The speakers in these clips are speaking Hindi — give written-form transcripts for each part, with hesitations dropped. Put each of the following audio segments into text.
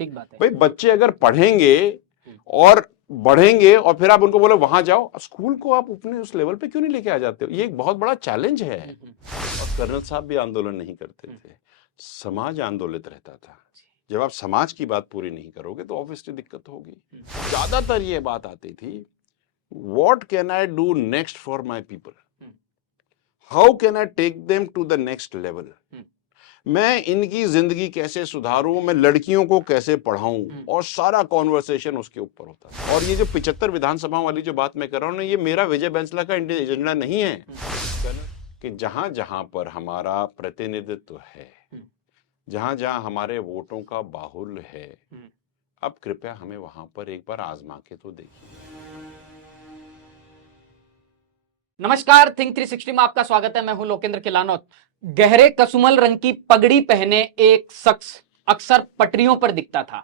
ठीक बात है भाई। बच्चे अगर पढ़ेंगे और बढ़ेंगे और फिर आप उनको बोलो वहां जाओ, स्कूल को आप अपने उस लेवल पे क्यों नहीं लेके आ जाते हो? ये एक बहुत बड़ा चैलेंज है। और कर्नल साहब भी आंदोलन नहीं करते थे, समाज आंदोलित रहता था। जब आप समाज की बात पूरी नहीं करोगे तो ऑब्वियसली दिक्कत होगी। ज्यादातर ये बात आती थी, what can I do next for my people, how can I take them to the next level, मैं इनकी जिंदगी कैसे सुधारूं, मैं लड़कियों को कैसे पढ़ाऊं, और सारा कॉन्वर्सेशन उसके ऊपर होता है। और ये जो 75 विधानसभाओं वाली जो बात मैं कर रहा हूं ना, ये मेरा विजय बैंसला का एजेंडा नहीं है कि जहां जहां पर हमारा प्रतिनिधित्व है, जहां जहां हमारे वोटों का बाहुल्य है, अब कृपया हमें वहां पर एक बार आजमा के तो देखिए। नमस्कार, थिंक 360 में आपका स्वागत है। मैं हूं लोकेंद्र किलानौत। गहरे कसुमल रंग की पगड़ी पहने एक शख्स अक्सर पटरियों पर दिखता था।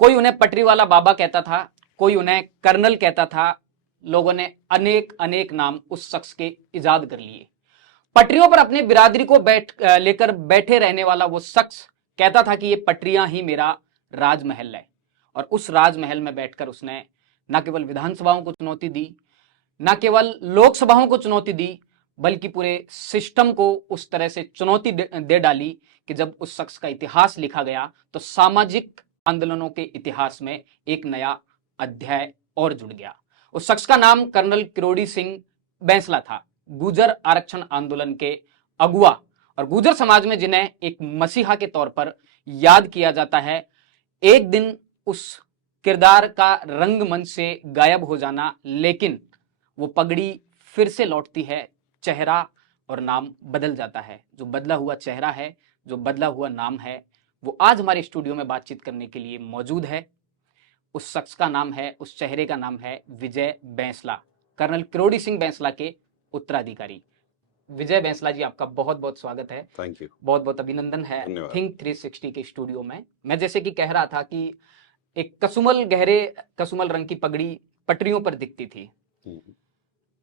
कोई उन्हें पटरी वाला बाबा कहता था, कोई उन्हें कर्नल कहता था। लोगों ने अनेक अनेक नाम उस शख्स के इजाद कर लिए। पटरियों पर अपनी बिरादरी को लेकर बैठे रहने वाला वो शख्स कहता था कि ये पटरियां ही मेरा राजमहल है। और उस राजमहल में बैठकर उसने न केवल विधानसभाओं को चुनौती दी, न केवल लोकसभाओं को चुनौती दी, बल्कि पूरे सिस्टम को उस तरह से चुनौती दे डाली कि जब उस शख्स का इतिहास लिखा गया तो सामाजिक आंदोलनों के इतिहास में एक नया अध्याय और जुड़ गया। उस शख्स का नाम कर्नल किरोड़ी सिंह बैंसला था, गुर्जर आरक्षण आंदोलन के अगुआ, और गुर्जर समाज में जिन्हें एक मसीहा के तौर पर याद किया जाता है। एक दिन उस किरदार का रंगमंच से गायब हो जाना, लेकिन वो पगड़ी फिर से लौटती है, चेहरा और नाम बदल जाता है। जो बदला हुआ चेहरा है, जो बदला हुआ नाम है, वो आज हमारे स्टूडियो में बातचीत करने के लिए मौजूद है। उस शख्स का नाम है, उस चेहरे का नाम है विजय बैंसला, कर्नल किरोड़ी सिंह बैंसला के उत्तराधिकारी। विजय बैंसला जी, आपका बहुत बहुत स्वागत है। थैंक यू, बहुत बहुत अभिनंदन है थिंक 360 के स्टूडियो में। मैं जैसे कि कह रहा था कि एक गहरे कसुमल रंग की पगड़ी पटरियों पर दिखती थी।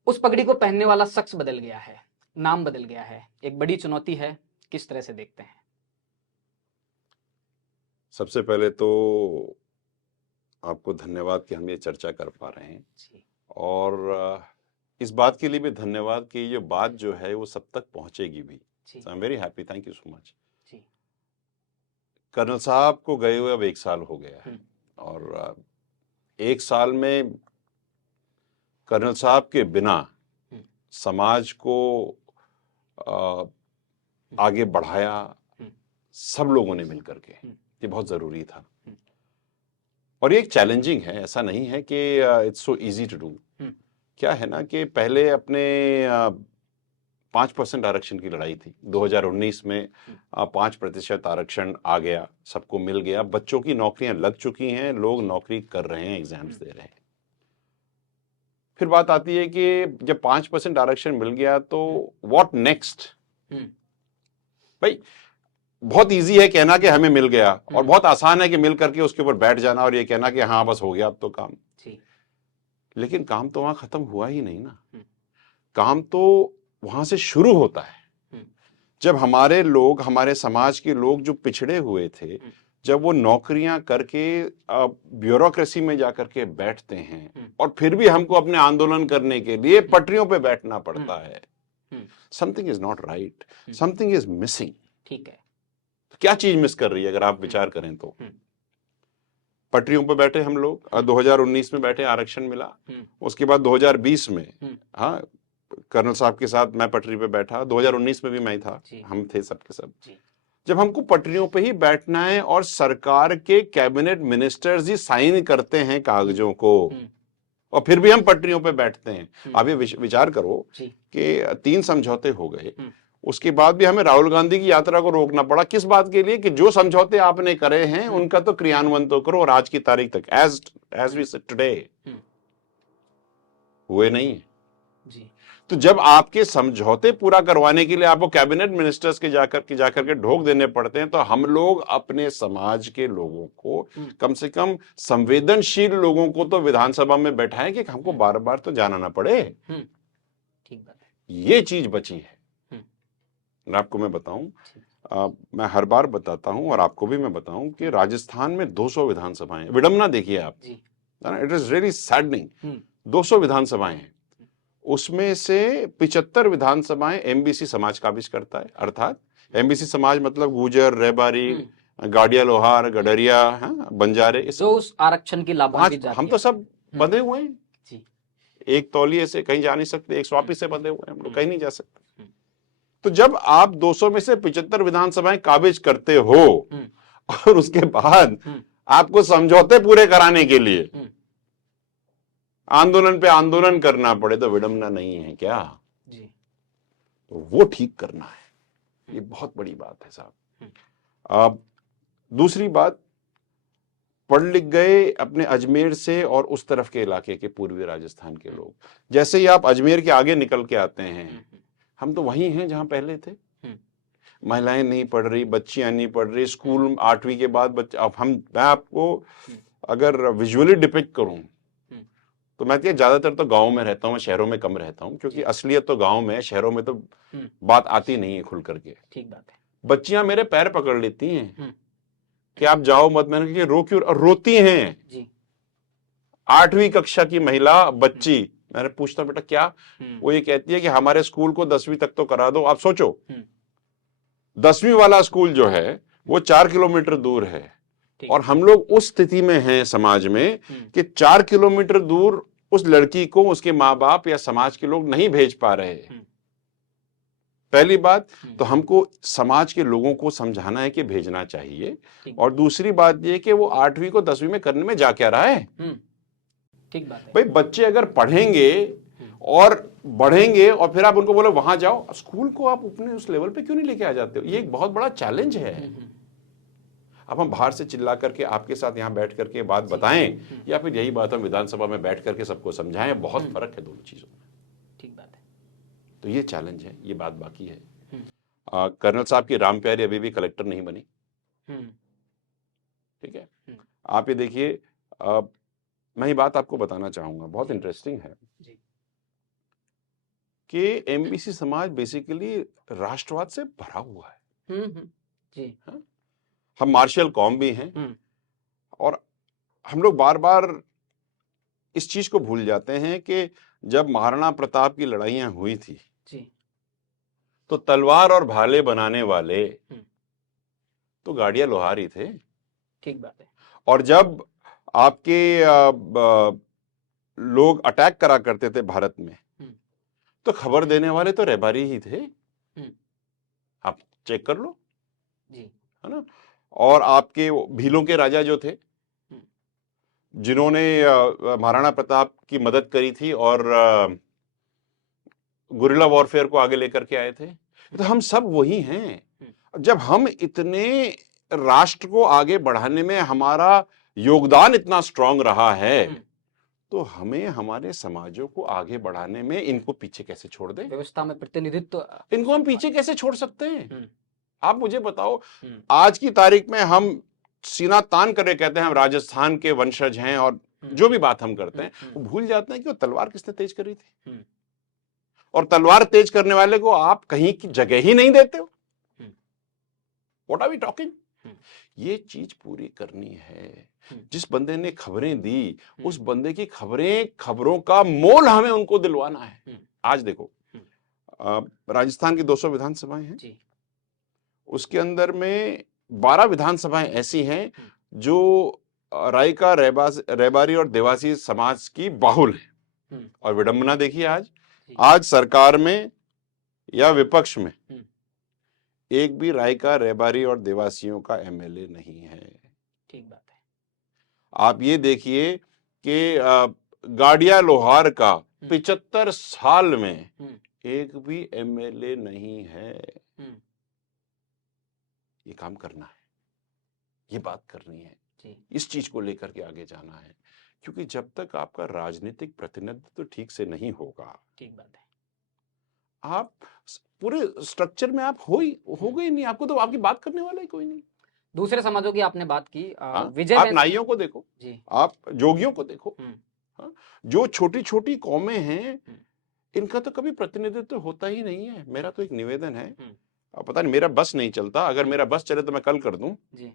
उस पगड़ी को पहनने वाला शख्स बदल गया है, नाम बदल गया है, एक बड़ी चुनौती है। किस तरह से देखते हैं? सबसे पहले तो आपको धन्यवाद कि हम ये चर्चा कर पा रहे हैं जी। और इस बात के लिए भी धन्यवाद कि ये बात जो है वो सब तक पहुंचेगी भी। I am very happy, thank you so much. Colonel साहब को गए हुए अब 1 साल हो गया है, और 1 साल में कर्नल साहब के बिना समाज को आगे बढ़ाया सब लोगों ने मिलकर के, ये बहुत जरूरी था। और ये एक चैलेंजिंग है, ऐसा नहीं है कि it's so easy to do. क्या है ना कि पहले अपने 5% आरक्षण की लड़ाई थी। 2019 में 5% आरक्षण आ गया, सबको मिल गया, बच्चों की नौकरियां लग चुकी हैं, लोग नौकरी कर रहे हैं, एग्जाम्स दे रहे हैं। फिर बात आती है कि जब 5% आरक्षण मिल गया तो व्हाट नेक्स्ट। भाई बहुत इजी है कहना कि हमें मिल गया, और बहुत आसान है कि मिल करके उसके ऊपर बैठ जाना और ये कहना कि हाँ बस हो गया अब तो काम। लेकिन काम तो वहां खत्म हुआ ही नहीं ना। काम तो वहां से शुरू होता है जब हमारे लोग, हमारे समाज के लोग जो पिछड़े हुए थे, जब वो नौकरियां करके ब्यूरोक्रेसी में जाकर के बैठते हैं और फिर भी हमको अपने आंदोलन करने के लिए पटरियों पे बैठना पड़ता है। Something is not right, something is missing. ठीक है, तो क्या चीज मिस कर रही है अगर आप विचार करें तो? पटरियों पे बैठे हम लोग, 2019 में बैठे, आरक्षण मिला। उसके बाद 2020 में, हाँ, कर्नल साहब के साथ मैं पटरी पे बैठा, 2019 में भी मैं था, हम थे सबके सब। जब हमको पटरियों पे ही बैठना है और सरकार के कैबिनेट मिनिस्टर्स ही साइन करते हैं कागजों को, और फिर भी हम पटरियों पे बैठते हैं। आप ये विचार करो कि 3 समझौते हो गए, उसके बाद भी हमें राहुल गांधी की यात्रा को रोकना पड़ा। किस बात के लिए? कि जो समझौते आपने करे हैं उनका तो क्रियान्वयन तो करो, और आज की तारीख तक एज वी सिट टुडे हुए नहीं है। तो जब आपके समझौते पूरा करवाने के लिए आपको कैबिनेट मिनिस्टर्स के जाकर के ढोक देने पड़ते हैं, तो हम लोग अपने समाज के लोगों को, कम से कम संवेदनशील लोगों को तो विधानसभा में बैठाएं कि हमको बार बार तो जाना ना पड़े। ठीक बात है। ये चीज बची है। आपको मैं बताऊं, मैं हर बार बताता हूं और आपको भी मैं बताऊं कि राजस्थान में 200 विधानसभाएं हैं। विडंबना देखिए आप, इट इज रियली सैडनिंग। 200 विधानसभाएं हैं, उसमें से 75 विधानसभाएं एमबीसी समाज काबिज करता है। अर्थात एमबीसी समाज मतलब गुर्जर, रेबारी, गाड़िया, लोहार, गडरिया, बंजारे, जो उस आरक्षण की लाभान्वित जाति हम तो सब बंधे हुए हैं जी। एक तौलिए से कहीं जा नहीं सकते, एक स्वापी से बंधे हुए हैं, हम लोग कहीं नहीं जा सकते। तो जब आप 200 में से 75 विधानसभाएं काबिज करते हो और उसके बाद आपको समझौते पूरे कराने के लिए आंदोलन पे आंदोलन करना पड़े, तो विडंबना नहीं है क्या जी? तो वो ठीक करना है, ये बहुत बड़ी बात है साहब। दूसरी बात, पढ़ लिख गए अपने अजमेर से और उस तरफ के इलाके के पूर्वी राजस्थान के लोग, जैसे ही आप अजमेर के आगे निकल के आते हैं, हम तो वही हैं जहां पहले थे। महिलाएं नहीं पढ़ रही, बच्चियां नहीं पढ़ रही, स्कूल 8वीं के बाद बच्चे, अब मैं आपको अगर विजुअली डिपिक्ट करूं तो मैं ज्यादातर तो गाँव में रहता हूँ, शहरों में कम रहता हूँ, क्योंकि असलियत तो गाँव में है, शहरों में तो बात आती नहीं है खुल करके। ठीक बात है। बच्चियां मेरे पैर पकड़ लेती हैं कि आप जाओ मत, मैंने कहा रो क्यों, रोती हैं जी। 8वीं कक्षा की महिला बच्ची, मैंने पूछता बेटा क्या, वो ये कहती है कि हमारे स्कूल को 10वीं तक तो करा दो। आप सोचो 10वीं वाला स्कूल जो है वो 4 किलोमीटर दूर है, और हम लोग उस स्थिति में हैं समाज में कि 4 किलोमीटर दूर उस लड़की को उसके माँ बाप या समाज के लोग नहीं भेज पा रहे। पहली बात तो हमको समाज के लोगों को समझाना है कि भेजना चाहिए, और दूसरी बात ये कि वो 8वीं को 10वीं में करने में जा क्या रहा है। ठीक बात है भाई, बच्चे अगर पढ़ेंगे और बढ़ेंगे और फिर आप उनको बोले वहां जाओ, स्कूल को आप अपने उस लेवल पे क्यों नहीं लेके आ जाते हो? ये एक बहुत बड़ा चैलेंज है। अब हम बाहर से चिल्ला करके आपके साथ यहाँ बैठ करके बात बताएं, या फिर यही बात हम विधानसभा में बैठ करके सबको समझाएं, बहुत फर्क है दोनों चीजों में। ठीक बात है। तो ये चैलेंज है, ये बात बाकी है। कर्नल साहब की राम प्यारी अभी भी कलेक्टर नहीं बनी। ठीक है, आप ये देखिए, मैं ये बात आपको बताना चाहूंगा, बहुत इंटरेस्टिंग है कि एमबीसी समाज बेसिकली राष्ट्रवाद से भरा हुआ है। जी हाँ, हम मार्शल कौम भी हैं, और हम लोग बार बार इस चीज को भूल जाते हैं कि जब महाराणा प्रताप की लड़ाइयां हुई थी जी, तो तलवार और भाले बनाने वाले तो गाड़िया लोहार ही थे। ठीक बात है। और जब आपके लोग अटैक करा करते थे भारत में, तो खबर देने वाले तो रेबारी ही थे। आप चेक कर लो जी, है ना। और आपके भीलों के राजा जो थे, जिन्होंने महाराणा प्रताप की मदद करी थी और गुरिल्ला वॉरफेयर को आगे लेकर के आए थे, तो हम सब वही हैं। जब हम इतने राष्ट्र को आगे बढ़ाने में हमारा योगदान इतना स्ट्रांग रहा है, तो हमें हमारे समाजों को आगे बढ़ाने में इनको पीछे कैसे छोड़ दें? व्यवस्था में प्रतिनिधित्व, इनको हम पीछे कैसे छोड़ सकते हैं? आप मुझे बताओ, आज की तारीख में हम सीना तान करके कहते हैं हम राजस्थान के वंशज हैं, और जो भी बात हम करते हैं वो भूल जाते हैं कि वो तलवार किसने तेज करी थी, और तलवार तेज करने वाले को आप कहीं की जगह ही नहीं देते हो। What are we talking? ये चीज पूरी करनी है। जिस बंदे ने खबरें दी, उस बंदे की खबरों का मोल हमें उनको दिलवाना है। आज देखो, राजस्थान की 200 विधानसभाएं हैं, उसके अंदर में 12 विधानसभाएं ऐसी हैं जो रायका, रेबारी और देवासी समाज की बाहुल है। और विडंबना देखिए, आज सरकार में या विपक्ष में एक भी रायका, रेबारी और देवासियों का एमएलए नहीं है। ठीक बात है। आप ये देखिए कि गाड़िया लोहार का 75 साल में एक भी एमएलए नहीं है। ये काम करना है, ये बात करनी है जी। इस चीज को लेकर के आगे जाना है, क्योंकि जब तक आपका राजनीतिक प्रतिनिधित्व ठीक से नहीं होगा, ठीक बात है, आप पूरे स्ट्रक्चर में आप हो गए नहीं, आपको तो आपकी बात करने वाला ही कोई नहीं। दूसरे समाजों की आपने बात की, विजय, आप नाइयों को देखो जी, आप जोगियों को देखो, जो छोटी छोटी कौमें हैं, इनका तो कभी प्रतिनिधित्व होता ही नहीं है। मेरा तो एक निवेदन है, अब पता नहीं मेरा बस नहीं चलता, अगर मेरा बस चले तो मैं कल कर दूं जी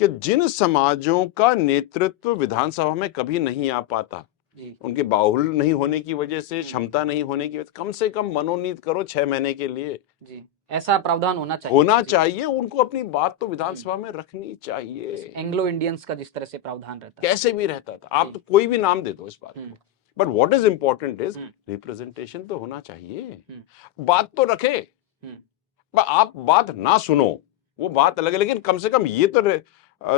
कि जिन समाजों का नेतृत्व विधानसभा में कभी नहीं आ पाता, जी उनके बाहुल नहीं होने की वजह से, क्षमता नहीं होने की वजह से, कम से कम मनोनीत करो 6 महीने के लिए। जी, ऐसा प्रावधान होना चाहिए जी। चाहिए, उनको अपनी बात तो विधानसभा में रखनी चाहिए। एंग्लो इंडियंस का जिस तरह से प्रावधान रहता है, कैसे भी रहता था, आप जी। तो कोई भी नाम दे दो इस बात हम्म, को, but what is important is hmm, representation तो होना चाहिए। हम्म, बात तो रखे, हम्म, आप बात ना सुनो वो बात अलग है, लेकिन कम से कम ये तो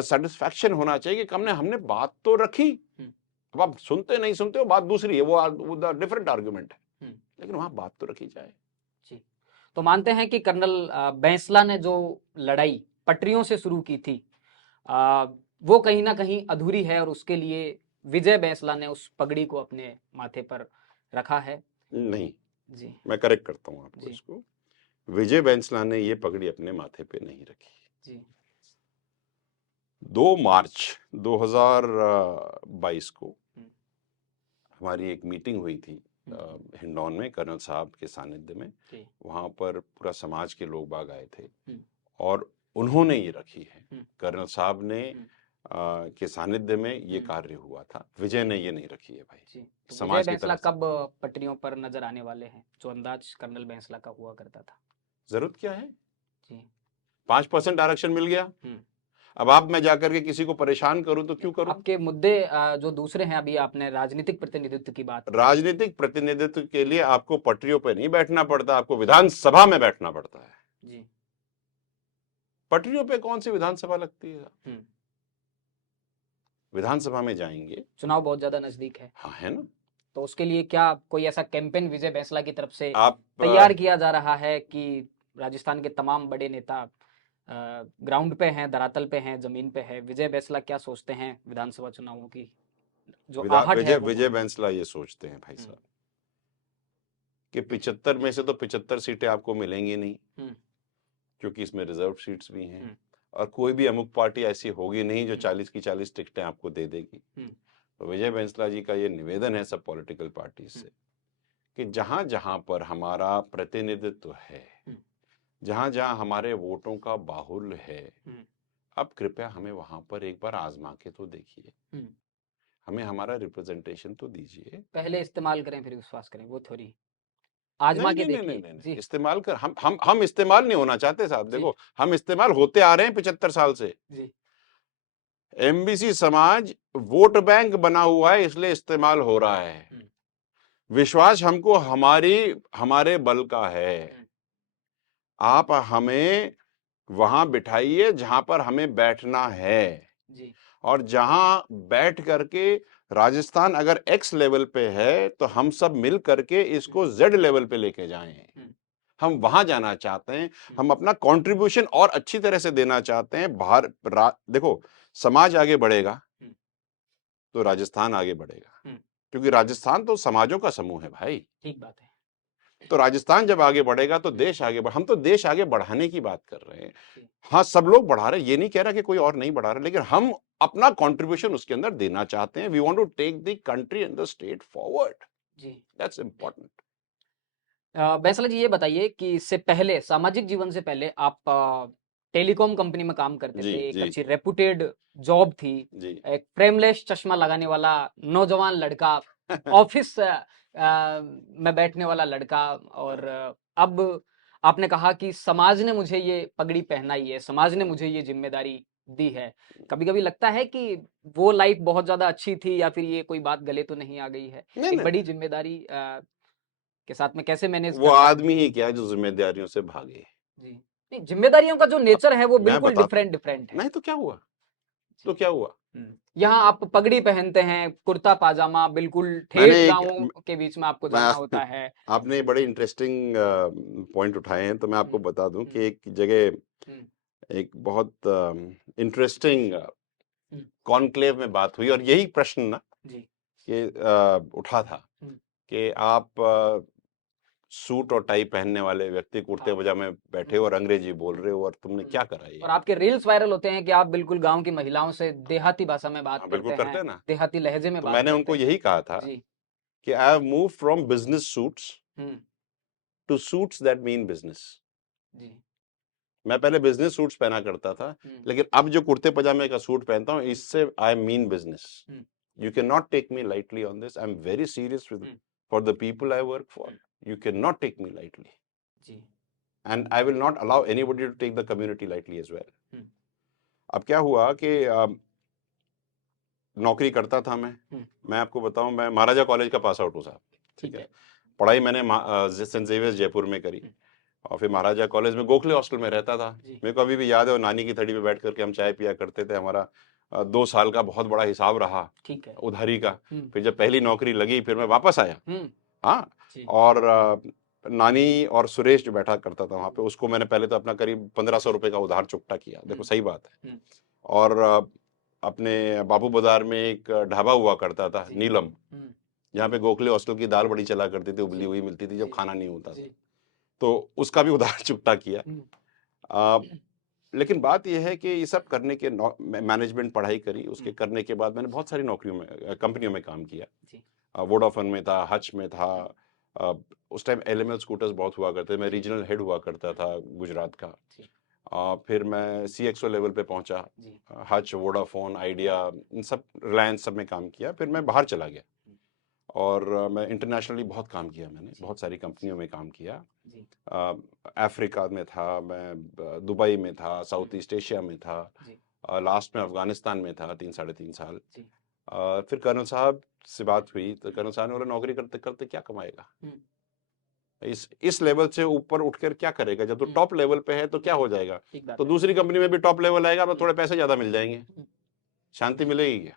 सेटिस्फैक्शन होना चाहिए कि हमने बात तो रखी। अब आप सुनते नहीं सुनते हो बात दूसरी है, वो डिफरेंट आर्गुमेंट है, लेकिन वहां बात तो रखी जाए जी। तो मानते हैं कि कर्नल बैंसला ने जो लड़ाई पटरियों से शुरू की थी, वो कहीं ना कहीं अधूरी है, और उसके लिए विजय बैंसला ने उस पगड़ी को अपने माथे पर रखा है। नहीं, जी मैं करेक्ट करता हूं आपको जी इसको। विजय बैंसला ने ये पगड़ी अपने माथे पे नहीं रखी। जी 2 मार्च 2022 को हमारी एक मीटिंग हुई थी हिंडौन में, कर्नल साहब के सानिध्य में। वहां पर पूरा समाज के लोग बाग आए थे और उन्होंने ये रखी है। कर्नल साहब ने के सानिध्य में ये कार्य हुआ था। विजय ने ये नहीं रखी है भाई। तो समाज विजय की बैंसला तरफ से कब पटरियों पर नजर आने वाले हैं, जो अंदाज कर्नल बैंसला का हुआ करता था? जरूरत क्या है जी 5% आरक्षण मिल गया, अब आप मैं जाकर के किसी को परेशान करूं तो क्यों करूं? आपके मुद्दे जो दूसरे हैं, अभी आपने राजनीतिक प्रतिनिधित्व की बात की। राजनीतिक प्रतिनिधित्व के लिए आपको पटरियों पे नहीं बैठना पड़ता, आपको विधानसभा में बैठना पड़ता है जी। पटरियों पे कौन सी विधानसभा लगती है? विधानसभा में जाएंगे, चुनाव बहुत ज्यादा नजदीक है। हाँ है ना, तो उसके लिए क्या कोई ऐसा कैंपेन विजय बैंसला की तरफ से आप तैयार किया जा रहा है कि राजस्थान के तमाम बड़े नेता ग्राउंड पे हैं, धरातल पे हैं, जमीन पे है? विजय बैंसला क्या सोचते हैं विधानसभा चुनावों की जो आहट है वो? विजय बैंसला ये सोचते हैं भाई साहब कि 75 में से तो 75 सीटें आपको मिलेंगी नहीं, क्योंकि इसमें रिजर्व सीट्स भी हैं, और कोई भी अमुक पार्टी ऐसी होगी नहीं जो 40 की 40 टिकटें आपको दे देगी। तो विजय बैंसला जी का ये निवेदन है सब पॉलिटिकल पार्टी से कि जहां जहां पर हमारा प्रतिनिधित्व है, जहां जहां हमारे वोटों का बाहुल्य है, अब कृपया हमें वहां पर एक बार आजमा के तो देखिए, हमें हमारा रिप्रेजेंटेशन तो दीजिए। पहले इस्तेमाल करें फिर विश्वास करें, वो थोड़ी आजमा के देखिए। नहीं, इस्तेमाल कर, हम इस्तेमाल नहीं होना चाहते साहब। देखो हम इस्तेमाल होते आ रहे हैं 75 साल से जी। एमबीसी समाज वोट बैंक बना हुआ है, इसलिए इस्तेमाल हो रहा है। विश्वास हमको हमारे बल का है। आप हमें वहां बिठाइए जहां पर हमें बैठना है जी। और जहां बैठ करके राजस्थान अगर एक्स लेवल पे है तो हम सब मिल करके इसको जेड लेवल पे लेके जाएं। हम वहां जाना चाहते हैं, हम अपना कंट्रीब्यूशन और अच्छी तरह से देना चाहते हैं। देखो समाज आगे बढ़ेगा तो राजस्थान आगे बढ़ेगा, क्योंकि राजस्थान तो समाजों का समूह है भाई। ठीक बात है। तो राजस्थान जब आगे बढ़ेगा तो देश आगे हम तो देश आगे बढ़ाने की बात कर रहे हैं। हाँ सब लोग बढ़ा रहे हैं, ये नहीं कह रहा कि कोई और नहीं बढ़ा रहा, लेकिन हम अपना कंट्रीब्यूशन उसके अंदर देना चाहते हैं। We want to take the country and the state forward जी, दैट्स इंपॉर्टेंट। बैंसला जी ये बताइए कि इससे पहले, सामाजिक जीवन से पहले आप टेलीकॉम कंपनी में काम करते थे, एक अच्छी रेपुटेड जॉब थी, एक फ्रेमलेस चश्मा लगाने वाला नौजवान लड़का, ऑफिस में बैठने वाला लड़का, और अब आपने कहा कि समाज ने मुझे ये पगड़ी पहनाई है, समाज ने मुझे ये जिम्मेदारी दी है। कभी कभी लगता है कि वो लाइफ बहुत ज्यादा अच्छी थी, या फिर ये कोई बात गले तो नहीं आ गई है? एक बड़ी जिम्मेदारी के साथ में कैसे मैनेज? वो आदमी ही क्या जो जिम्मेदारियों से भागे जी। नहीं, जिम्मेदारियों का जो नेचर है वो बिल्कुल डिफरेंट है। नहीं तो क्या हुआ, तो क्या हुआ? यहाँ आप पगड़ी पहनते हैं, कुर्ता पाजामा, बिल्कुल ठेठ गांवों के बीच में आपको जाना होता है। आपने बड़े इंटरेस्टिंग पॉइंट उठाए हैं, तो मैं आपको बता दूं कि एक जगह एक बहुत इंटरेस्टिंग कॉन्क्लेव में बात हुई और यही प्रश्न ना कि उठा था कि आप सूट और टाई पहनने वाले व्यक्ति कुर्ते पजामे बैठे हो और अंग्रेजी बोल रहे हो, और तुमने क्या करा ये? और आपके रील्स वायरल होते हैं कि आप बिल्कुल गांव की महिलाओं से देहाती भाषा में बात करते हैं ना, देहाती लहजे में बात मैंने उनको यही कहा था कि I have moved from business suits to suits that mean business. मैं पहले बिजनेस सूट्स पहना करता था, लेकिन अब जो कुर्ते पजामे का सूट पहनता हूँ, इससे I mean business. You can not take me lightly on this. I am very serious with for the people I work for. You can not take me lightly. जी. And I will not allow anybody to take the community lightly as well. अब क्या हुआ कि नौकरी करता था मैं आपको बताऊं, मैं महाराजा कॉलेज का पास आउट हूँ साहब. ठीक है. पढ़ाई मैंने सेंट जेवियर्स जयपुर में करी, और फिर महाराजा कॉलेज में गोखले हॉस्टल में रहता था. मेरे को अभी भी याद है, और नानी की थड़ी पे बैठ करके हम चाय पिया करते थे. हमारा 2 साल का बहुत बड़ा हिसाब रहा, ठीक है, उधारी का. फिर जब पहली नौकरी लगी, फिर मैं वापस आया. हाँ. और नानी और सुरेश जो बैठा करता था वहां पे, उसको मैंने पहले तो अपना करीब 1500 रुपए का उधार चुकता किया. देखो सही बात है. और अपने बाबू बाजार में एक ढाबा हुआ करता था, नीलम, जहाँ पे गोखले हॉस्टल की दाल बड़ी चला करती थी, उबली हुई मिलती थी जब खाना नहीं होता था. तो उसका भी उधार चुकता किया. लेकिन बात यह है कि ये सब करने के मैनेजमेंट पढ़ाई करी, उसके करने के बाद मैंने बहुत सारी नौकरियों में, कंपनियों में काम किया. वोडाफोन में था, हच में था. उस टाइम एलएमएल स्कूटर्स बहुत हुआ करते थे. मैं रीजनल हेड हुआ करता था गुजरात का. फिर मैं सीएक्सओ लेवल पे पहुंचा. हच, वोडाफोन, आइडिया, इन सब, रिलायंस, सब में काम किया. फिर मैं बाहर चला गया, और मैं इंटरनेशनली बहुत काम किया. मैंने बहुत सारी कंपनियों में काम किया. अफ्रीका में था, मैं दुबई में था, साउथ ईस्ट एशिया में था, लास्ट में अफगानिस्तान में था 3 साढ़े 3 साल. फिर कर्नल साहब से बात हुई, तो कर्नल साहब ने बोला, नौकरी करते करते क्या कमाएगा, इस लेवल से ऊपर उठकर क्या करेगा, जब तो टॉप लेवल पे है तो क्या हो जाएगा. तो दूसरी कंपनी में भी टॉप लेवल आएगा, तो थोड़े पैसे ज्यादा मिल जाएंगे, शांति मिलेगी क्या.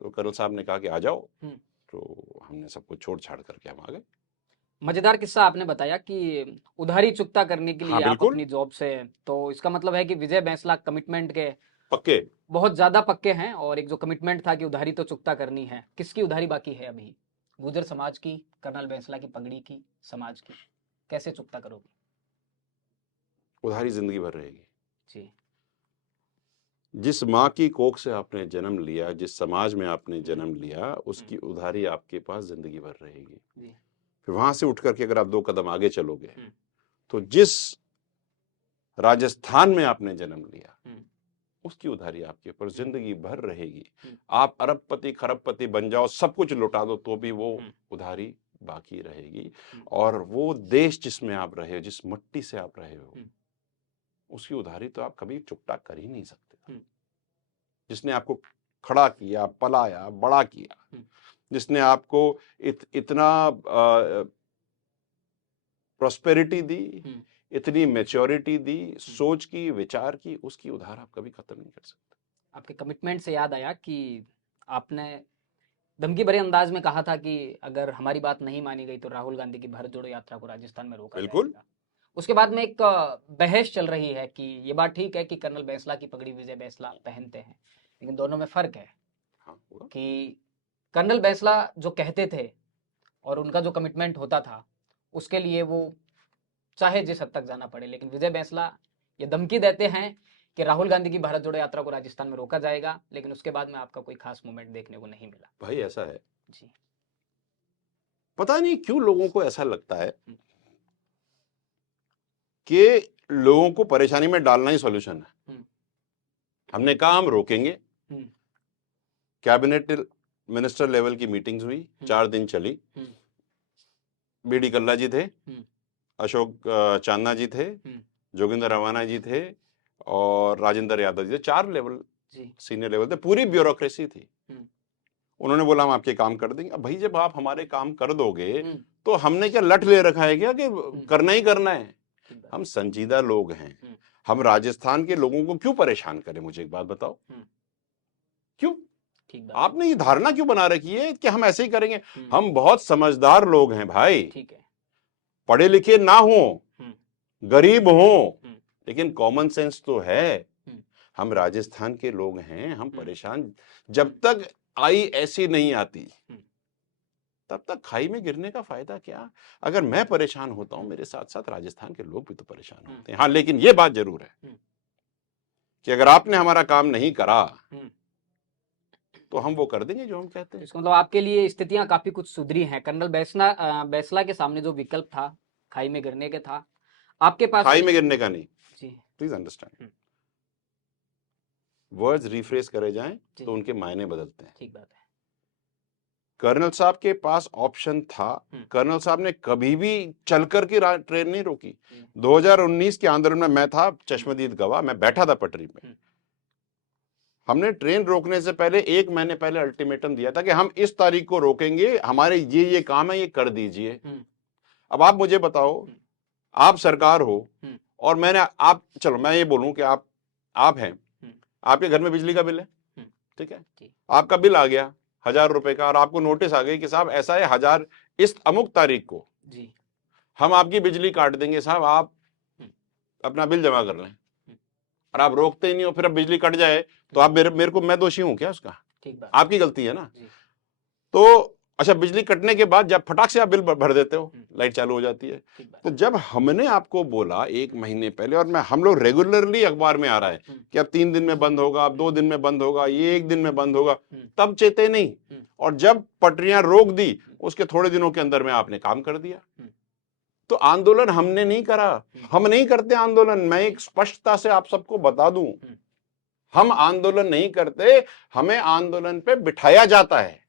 तो कर्नल साहब ने कहा कि आ जाओ. तो हमने सब कुछ छोड़ छाड़ करके हम आ गए. मजेदार किस्सा आपने बताया कि उधारी चुकता करने के लिए आप अपनी जॉब से, तो इसका मतलब है कि विजय बैंसला कमिटमेंट के पक्के, बहुत ज्यादा पक्के हैं. और एक जो कमिटमेंट था कि उधारी तो चुकता करनी है, किसकी उधारी बाकी है अभी? गुर्जर समाज की, कर्नल बैंसला की पगड़ी की, समाज की, कैसे चुकता करोगे? उधारी जिंदगी भर रहेगी जी. जिस माँ की कोख से आपने जन्म लिया, जिस समाज में आपने जन्म लिया, उसकी उधारी आपके पास जिंदगी भर रहेगी. फिर वहां से उठ करके अगर आप 2 कदम आगे चलोगे, तो जिस राजस्थान में आपने जन्म लिया, उसकी उधारी आपके ऊपर जिंदगी भर रहेगी. आप अरबपति खरबपति बन जाओ, सब कुछ लुटा दो, तो भी वो उधारी बाकी रहेगी. और वो देश जिसमें आप रहे हो, जिस मिट्टी से आप रहे हो, उसकी उधारी तो आप कभी चुकता कर ही नहीं सकते. जिसने आपको खड़ा किया, पलाया, बड़ा किया, जिसने आपको इतना प्रॉस्पेरिटी दी, इतनी मैच्योरिटी दी, सोच की, विचार की, उसकी उधार आप कभी खत्म नहीं कर सकते. आपके कमिटमेंट से याद आया कि आपने धमकी भरे अंदाज में कहा था कि अगर हमारी बात नहीं मानी गई तो राहुल गांधी की भारत जोड़ो यात्रा को राजस्थान में रोका जाएगा. उसके बाद में एक बहस चल रही है कि ये बात ठीक है कि कर्नल बैंसला की पगड़ी विजय बैंसला पहनते हैं, लेकिन दोनों में फर्क है. कि कर्नल बैंसला जो कहते थे और उनका जो कमिटमेंट होता था, उसके लिए वो चाहे जिस हद तक जाना पड़े, लेकिन विजय बैंसला ये धमकी देते हैं कि राहुल गांधी की भारत जोड़ो यात्रा को राजस्थान में रोका जाएगा, लेकिन उसके बाद में आपका कोई खास मूवमेंट देखने को नहीं मिला. भाई ऐसा है जी. पता नहीं क्यों लोगों को ऐसा लगता है कि लोगों को परेशानी में डालना ही सॉल्यूशन है. हमने कहा हम रोकेंगे. कैबिनेट मिनिस्टर लेवल की मीटिंग्स हुई, 4 दिन चली. बीडी कल्ला जी थे, अशोक चांदना जी थे, जोगिंदर रवाना जी थे, और राजेंद्र यादव जी थे. 4 लेवल सीनियर लेवल थे, पूरी ब्यूरोक्रेसी थी. उन्होंने बोला हम आपके काम कर देंगे. अब भाई जब आप हमारे काम कर दोगे, तो हमने क्या लठ ले रखा है क्या कि करना ही करना है? हम संजीदा लोग हैं. हम राजस्थान के लोगों को क्यों परेशान करें? मुझे एक बात बताओ, क्यों? आपने ये धारणा क्यों बना रखी है कि हम ऐसे ही करेंगे? हम बहुत समझदार लोग हैं भाई. ठीक है, पढ़े लिखे ना हो, गरीब हो, लेकिन कॉमन सेंस तो है. हम राजस्थान के लोग हैं, हम परेशान. जब तक आई ऐसी नहीं आती, तब तक खाई में गिरने का फायदा क्या? अगर मैं परेशान होता हूं, मेरे साथ साथ राजस्थान के लोग भी तो परेशान होते हैं. हाँ, लेकिन ये बात जरूर है कि अगर आपने हमारा काम नहीं करा, तो हम वो कर देंगे जो हम कहते हैं. इसका मतलब आपके लिए स्थितियां काफी कुछ सुधरी हैं. कर्नल बैंसला के सामने जो विकल्प था खाई में गिरने के था, आपके पास खाई में गिरने का नहीं। जी प्लीज अंडरस्टैंड, वर्ड्स रिफ्रेश करे जाएं जी, तो उनके मायने बदलते हैं। ठीक बात है। कर्नल साहब के पास ऑप्शन था, कर्नल साहब ने कभी भी चलकर की ट्रेन नहीं रोकी। 2019 के आंदोलन में मैं था चश्मदीद गवाह, मैं बैठा था पटरी पे। हमने ट्रेन रोकने से पहले 1 महीने पहले अल्टीमेटम दिया था कि हम इस तारीख को रोकेंगे, हमारे ये काम है, ये कर दीजिए। अब आप मुझे बताओ, आप सरकार हो और मैंने आप, चलो मैं ये बोलूं कि आप हैं, आपके घर में बिजली का बिल है, ठीक है, आपका बिल आ गया 1000 रुपए का और आपको नोटिस आ गई कि साहब ऐसा है 1000 इस अमुक तारीख को जी हम आपकी बिजली काट देंगे, साहब आप अपना बिल जमा कर लें, और आप रोकते ही नहीं हो, फिर अब बिजली कट जाए तो आप मेरे को, मैं दोषी हूं क्या उसका? ठीक बात, आपकी गलती है ना। तो अच्छा, बिजली कटने के बाद जब फटाक से आप बिल भर देते हो, लाइट चालू हो जाती है। तो जब हमने आपको बोला 1 महीने पहले, और हम लोग रेगुलरली अखबार में आ रहा है कि अब 3 दिन में बंद होगा, अब 2 दिन में बंद होगा, ये 1 दिन में बंद होगा, तब चेते नहीं, और जब पटरियां रोक दी उसके थोड़े दिनों के अंदर में आपने काम कर दिया। तो आंदोलन हमने नहीं करा, हम नहीं करते आंदोलन, मैं एक स्पष्टता से आप सबको बता दूं, हम आंदोलन नहीं करते, हमें आंदोलन पे बिठाया जाता है।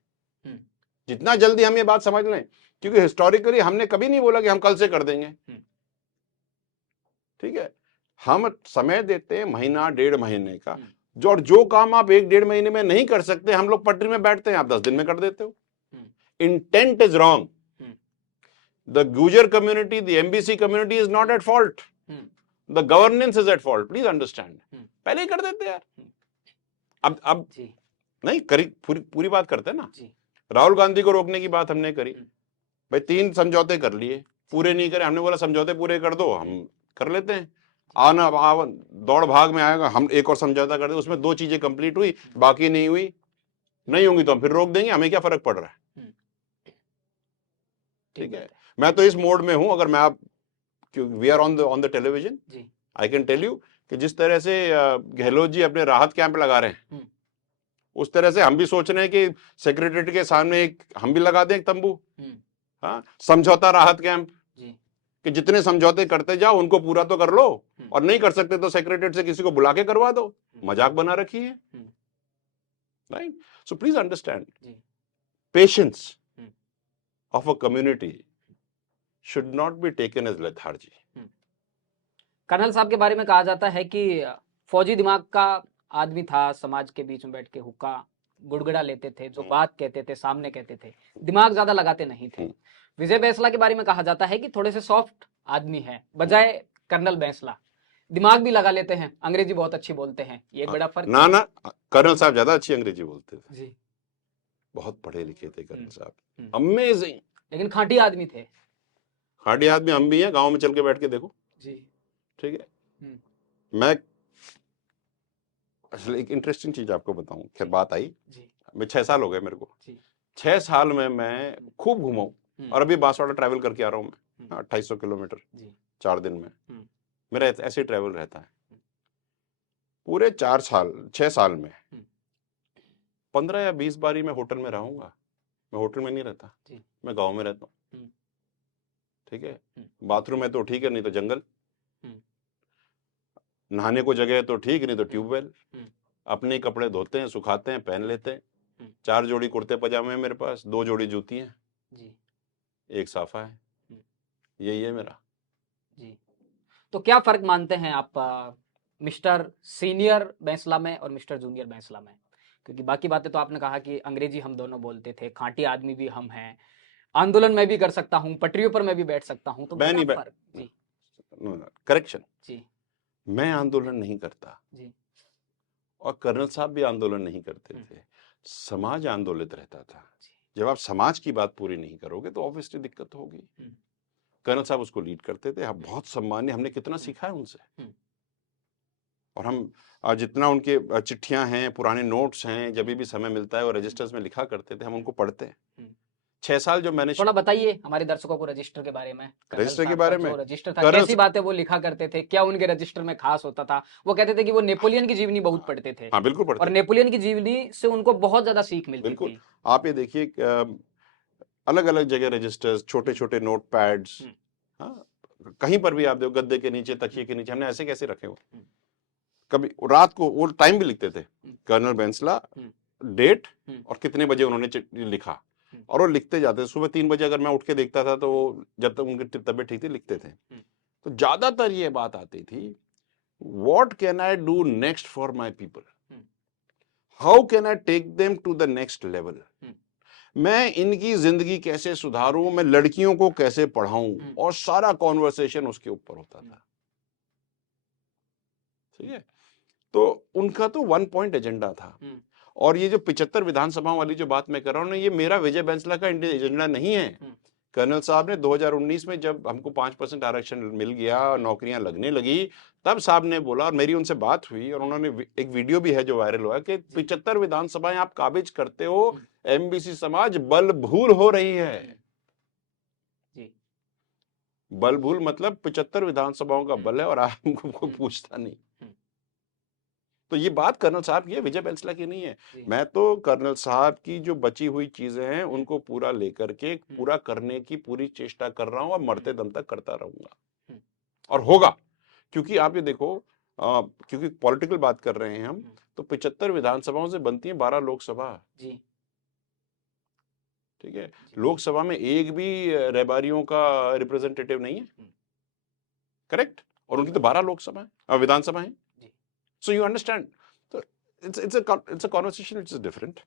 जितना जल्दी हम ये बात समझ लें, क्योंकि हिस्टोरिकली हमने कभी नहीं बोला कि हम कल से कर देंगे, ठीक है, हम समय देते हैं महीना 1.5 महीने का, जो काम आप 1-1.5 महीने में नहीं कर सकते, हम लोग पटरी में बैठते हैं, आप 10 दिन में कर देते हो। Intent is wrong. द गुजर community, the MBC community is not at fault, the governance is at fault, please understand. पहले ही कर देते यार, अब नहीं करी, पूरी बात करते हैं ना। राहुल गांधी को रोकने की बात हमने करी, भाई 3 समझौते कर लिए, पूरे नहीं करे, हमने बोला समझौते पूरे कर दो, हम कर लेते हैं, आना दौड़ भाग में आएगा, हम एक और समझौता कर दे, उसमें 2 चीजें कंप्लीट हुई, बाकी नहीं हुई, नहीं होंगी तो हम फिर रोक देंगे, हमें क्या फर्क पड़ रहा है, ठीक है। मैं तो इस मोड में हूं, अगर मैं आप, we are on the television, I can tell you कि जिस तरह से गहलोत जी अपने राहत कैंप लगा रहे हैं, उस तरह से हम भी सोच रहे हैं कि सेक्रेटरीट के सामने हम भी लगा दें एक तंबू, हाँ, समझौता राहत कैंप, कि जितने समझौते करते जाओ उनको पूरा तो कर लो, और नहीं कर सकते तो सेक्रेटरीट से किसी को बुला के करवा दो, मजाक बना रखी है, right. So please understand, patience of a community should not be taken as lethargy. Colonel साहब के बारे में कहा जाता है कि फौजी दिमाग का आदमी था, समाज के बीच में बैठ के हुक्का गुड़गुड़ा लेते थे, जो बात कहते थे सामने कहते थे, दिमाग ज्यादा लगाते नहीं थे। विजय बैंसला के बारे में कहा जाता है कि थोड़े से सॉफ्ट आदमी है, बजाय कर्नल बैंसला दिमाग भी लगा लेते हैं, अंग्रेजी बहुत अच्छी बोलते हैं, ये एक बड़ा फर्क ना कर्नल साहब ज्यादा अच्छी अंग्रेजी बोलते थे जी, बहुत पढ़े लिखे थे कर्नल साहब, अमेजिंग, लेकिन खाटी आदमी थे। खाटी आदमी हम भी हैं, गांव में चल के बैठ के देखो जी, ठीक है। मैं एक इंटरेस्टिंग चीज आपको बताऊं, खैर बात आई, मैं 6 साल हो गए मेरे को, 6 साल में मैं खूब घूमा हूं, और अभी बांसवाड़ा ट्रैवल करके आ रहा हूं मैं, 2800 किलोमीटर 4 दिन में, मेरा ऐसे ट्रैवल रहता है। पूरे 6 साल में 15 या 20 बारी मैं होटल में रहूंगा, मैं होटल में नहीं रहता, मैं गांव में रहता हूँ, ठीक है। बाथरूम है तो ठीक है, नहीं तो जंगल, नहाने को जगह है तो ठीक, नहीं तो ट्यूबवेल, अपने कपड़े धोते हैं, सुखाते हैं, पहन लेते हैं, 4 जोड़ी कुर्ते पजामे हैं मेरे पास, 2 जोड़ी जूती हैं, 1 साफा है, यही है मेरा। जी, तो क्या फर्क मानते हैं आप मिस्टर सीनियर बैंसला में और मिस्टर जूनियर बैंसला में? क्योंकि बाकी बातें तो आपने कहा कि अंग्रेजी हम दोनों बोलते थे, खांटी आदमी भी हम हैं, आंदोलन में भी कर सकता हूं, पटरियों पर मैं भी बैठ सकता हूं, तो मैं नहीं फर्क? जी, करेक्शन जी, मैं आंदोलन नहीं करता जी, और कर्नल साहब भी आंदोलन नहीं करते थे, समाज आंदोलित रहता था। जब आप समाज की बात पूरी नहीं करोगे तो ऑब्वियसली दिक्कत होगी। कर्नल साहब उसको लीड करते थे, हम बहुत सम्मान्य, हमने कितना सीखा है उनसे, और हम जितना उनके चिट्ठियां हैं, पुराने नोट्स हैं, जब भी समय मिलता है वो रजिस्टर्स में लिखा करते थे, हम उनको पढ़ते हैं। 6 साल जो मैंने, थोड़ा बताइए हमारे दर्शकों को रजिस्टर के बारे में, रजिस्टर के बारे में, रजिस्टर था, कैसी बातें वो लिखा करते थे, क्या उनके रजिस्टर में खास होता था? वो कहते थे कि वो नेपोलियन की जीवनी बहुत पढ़ते थे। हाँ बिल्कुल पढ़ते, और नेपोलियन की जीवनी से उनको बहुत ज्यादा सीख मिलती थी। आप ये देखिए अलग अलग जगह रजिस्टर्स, छोटे छोटे नोट पैड्स, कहीं पर भी आप देखो, गद्दे के नीचे, तकिए के नीचे, हमने ऐसे कैसे रखे हो। कभी रात को वो टाइम भी लिखते थे, कर्नल बैंसला, डेट और कितने बजे उन्होंने लिखा, और वो लिखते जाते थे। सुबह 3 बजे अगर मैं उठ के देखता था तो वो, जब तक उनकी तबीयत ठीक थी, लिखते थे। तो ज्यादातर ये बात आती थी, what can I do next for my people, how can I take them to the next level, मैं इनकी जिंदगी कैसे सुधारूं, मैं लड़कियों को कैसे पढ़ाऊं, और सारा कॉन्वर्सेशन उसके ऊपर होता था। ठीक है, तो उनका तो 1 पॉइंट एजेंडा था। और ये जो 75 विधानसभाओं वाली जो बात मैं कर रहा हूं ना, ये मेरा विजय बैंसला का एजेंडा नहीं है। कर्नल साहब ने 2019 में जब हमको 5% आरक्षण मिल गया, नौकरियां लगने लगी, तब साहब ने बोला, और मेरी उनसे बात हुई, और उन्होंने एक वीडियो भी है जो वायरल हुआ कि 75 विधानसभाएं आप काबिज करते हो, एमबीसी समाज बल भूल हो रही है। बल भूल मतलब 75 विधानसभाओं का बल है और आपको कोई पूछता नहीं। तो ये बात कर्नल साहब की है, विजय बैंसला की नहीं है। मैं तो कर्नल साहब की जो बची हुई चीजें हैं उनको पूरा लेकर के पूरा करने की पूरी चेष्टा कर रहा हूं, और मरते दम तक करता रहूंगा, और होगा। क्योंकि आप ये देखो, क्योंकि पॉलिटिकल बात कर रहे हैं हम, तो 75 विधानसभाओं से बनती है 12 लोकसभा। ठीक है, लोकसभा में एक भी रेबारियों का रिप्रेजेंटेटिव नहीं है, करेक्ट, और उनकी तो 12 लोकसभा विधानसभा है। So you understand? So it's a conversation which is different.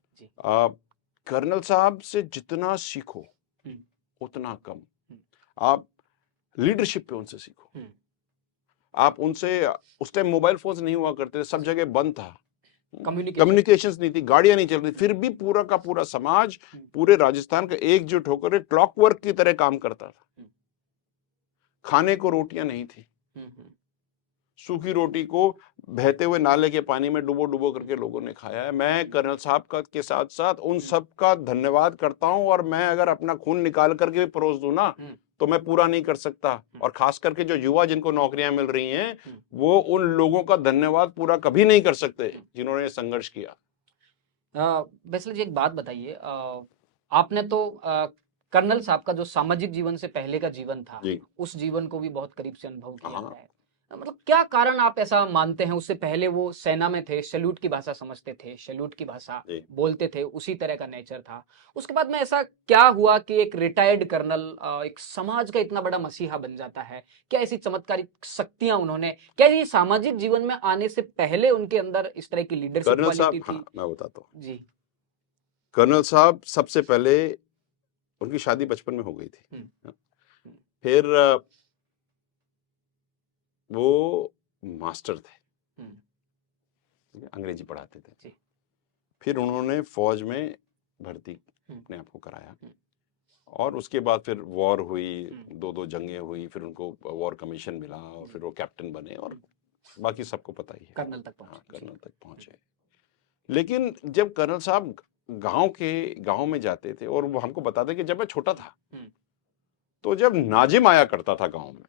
Colonel साहब से जितना सीखो उतना कम। आप लीडरशिप पे उनसे सीखो। आप उनसे, उस टाइम मोबाइल फोन्स नहीं हुआ करते थे, सब जगह बंद था, कम्युनिकेशंस नहीं थी, गाड़ियां नहीं चल रही, फिर भी पूरा का पूरा समाज, पूरे राजस्थान का एकजुट होकर क्लॉकवर्क की तरह काम करता था। खाने को रोटियां नहीं थी, सूखी रोटी को बहते हुए नाले के पानी में डुबो डुबो करके लोगों ने खाया है। मैं कर्नल साहब का के साथ साथ उन सब का धन्यवाद करता हूं, और मैं अगर अपना खून निकाल करके भी परोस दूं ना तो मैं पूरा नहीं कर सकता। और खास करके जो युवा जिनको नौकरियां मिल रही हैं, वो उन लोगों का धन्यवाद पूरा कभी नहीं कर सकते जिन्होंने संघर्ष किया। बैंसला जी, एक बात बताइए, आपने तो कर्नल साहब का जो सामाजिक जीवन से पहले का जीवन था, उस जीवन को भी बहुत करीब से अनुभव किया है। मतलब क्या कारण आप ऐसा मानते हैं, उससे पहले वो सेना में थे, सैल्यूट की भाषा समझते थे, सैल्यूट की भाषा बोलते थे, उसी तरह का नेचर था। उसके बाद में ऐसा क्या हुआ कि एक रिटायर्ड कर्नल एक समाज का इतना बड़ा मसीहा बन जाता है? क्या ऐसी चमत्कारिक शक्तियां उन्होंने, क्या ये सामाजिक जीवन में आने से पहले उनके अंदर इस तरह की लीडरशिप क्वालिटी थी? मैं बताता हूँ जी। कर्नल साहब सबसे पहले, उनकी शादी बचपन में हो गई थी, फिर वो मास्टर थे, अंग्रेजी पढ़ाते थे। फिर उन्होंने फौज में भर्ती अपने आप को कराया, और उसके बाद फिर वॉर हुई, 2 जंगें हुई, फिर उनको वॉर कमीशन मिला, और फिर वो कैप्टन बने, और बाकी सबको पता ही है, कर्नल तक पहुंचे। लेकिन जब कर्नल साहब गांव में जाते थे, और वो हमको बताते कि जब मैं छोटा था तो जब नाजिम आया करता था गांव में,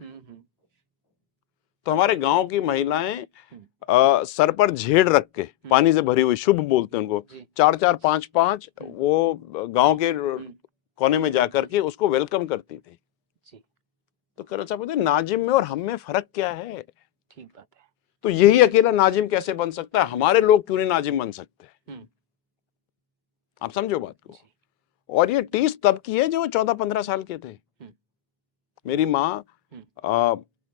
तो हमारे गांव की महिलाएं सर पर झेड़ रख के, पानी से भरी हुई, शुभ बोलते हैं उनको, 4-4, 5-5 वो गांव के कोने में जाकर के उसको वेलकम करती थी। तो कर्नल साहब बोलते, नाजिम में और हम में फर्क क्या है? ठीक बात है। तो यही अकेला नाजिम कैसे बन सकता है, हमारे लोग क्यों नहीं नाजिम बन सकते? आप समझो बात को। और ये टीस तब की है जो 14-15 साल के थे। मेरी माँ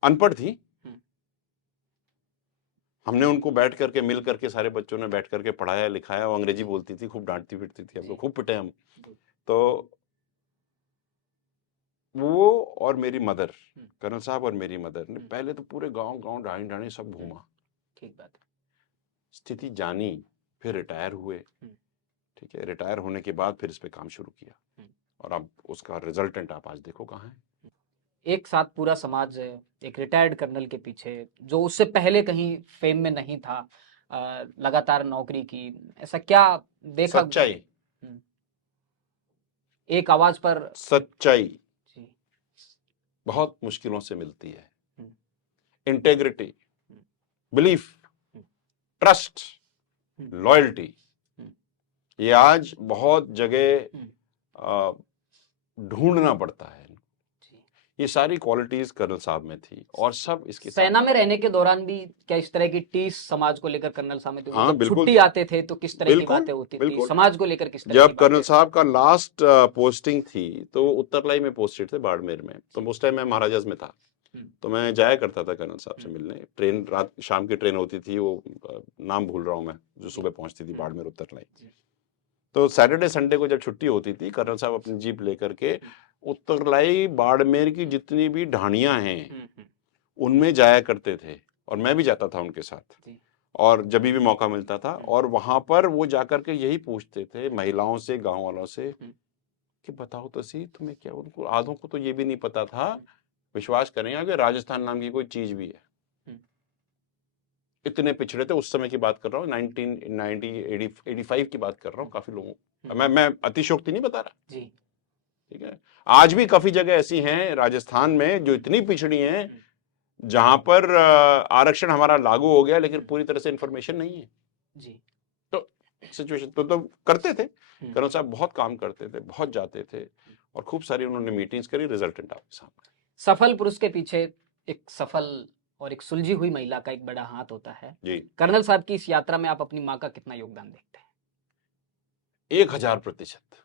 अनपढ़ थी, हमने उनको बैठ करके, मिल करके, सारे बच्चों ने बैठ करके पढ़ाया लिखाया। वो अंग्रेजी बोलती थी, खूब डांटती फिरती थी, हमको खूब पिटे हम। तो वो और मेरी मदर, कर्नल साहब और मेरी मदर ने पहले तो पूरे गांव ढाणी सब घूमा, ठीक बात, स्थिति जानी, फिर रिटायर हुए। ठीक है, रिटायर होने के बाद फिर इस पे काम शुरू किया, और अब उसका रिजल्टेंट आप आज देखो कहाँ है। एक साथ पूरा समाज एक रिटायर्ड कर्नल के पीछे, जो उससे पहले कहीं फेम में नहीं था, लगातार नौकरी की, ऐसा क्या देखा? सच्चाई, एक आवाज पर सच्चाई बहुत मुश्किलों से मिलती है। इंटेग्रिटी, बिलीफ, ट्रस्ट, लॉयल्टी, ये आज बहुत जगह ढूंढना पड़ता है। ये सारी क्वालिटीज कर्नल साहब में थी और सब इसके सेना में रहने के दौरान भी क्या इस तरह की टीस समाज को लेकर कर्नल साहब में थी? हाँ, जब बिल्कुल। छुट्टी आते थे तो किस तरह की बिल्कुल, बातें होती थी, बिल्कुल। समाज को लेकर किस तरह जब की कर्नल बातें? साहब का लास्ट पोस्टिंग थी तो उत्तरलाई में पोस्टेड थे, बाड़मेर में। तो उस टाइम मैं महाराजास में था, तो मैं जाया करता था कर्नल साहब से मिलने। ट्रेन रात शाम की ट्रेन होती थी, वो नाम भूल रहा हूँ मैं, जो सुबह पहुंचती थी बाड़मेर उत्तरलाई। तो सैटरडे संडे को जब छुट्टी होती थी, कर्नल साहब अपनी जीप लेकर के उत्तरलाई बाड़मेर की जितनी भी ढाणियां हैं उनमें जाया करते थे, और मैं भी जाता था उनके साथ, और जब भी मौका मिलता था। और वहां पर वो जाकर के यही पूछते थे महिलाओं से, गांव वालों से, कि बताओ तो सही तुम्हें क्या, उनको आधों को तो ये भी नहीं पता था, विश्वास करेंगे कि राजस्थान नाम की कोई चीज भी है। इतने पिछड़े थे, उस समय की बात कर रहा हूँ, 1985 की बात कर रहा हूँ। काफी लोगों, मैं अतिशयोक्ति नहीं बता रहा जी, ठीक है। आज भी काफी जगह ऐसी हैं राजस्थान में जो इतनी पिछड़ी हैं, जहां पर आरक्षण हमारा लागू हो गया लेकिन पूरी तरह से इंफॉर्मेशन नहीं है जी। तो सिचुएशन तो करते थे कर्नल साहब, बहुत काम करते थे, बहुत जाते थे, और खूब सारी उन्होंने मीटिंग्स करी। रिजल्टेंट आपके सामने। सफल पुरुष के पीछे एक सफल और एक सुलझी हुई महिला का एक बड़ा हाथ होता है जी। कर्नल साहब की इस यात्रा में आप अपनी माँ का कितना योगदान देखते हैं? 1000%।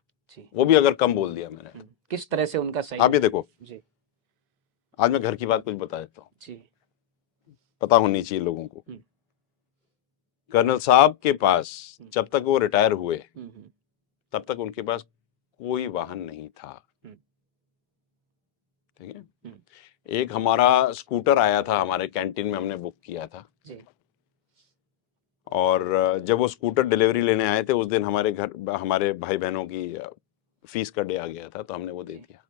वो भी अगर कम बोल दिया मैंने। किस तरह से उनका सही? आप ये देखो जी, आज मैं घर की बात कुछ बता देता हूँ जी, पता होनी चाहिए लोगों को। कर्नल साहब के पास जब तक वो रिटायर हुए तब तक उनके पास कोई वाहन नहीं था, ठीक है। एक हमारा स्कूटर आया था, हमारे कैंटीन में हमने बुक किया था जी। और जब वो स्कूटर डिलीवरी लेने आए थे, उस दिन हमारे घर हमारे भाई बहनों की फीस का डे आ गया था, तो हमने वो दे दिया।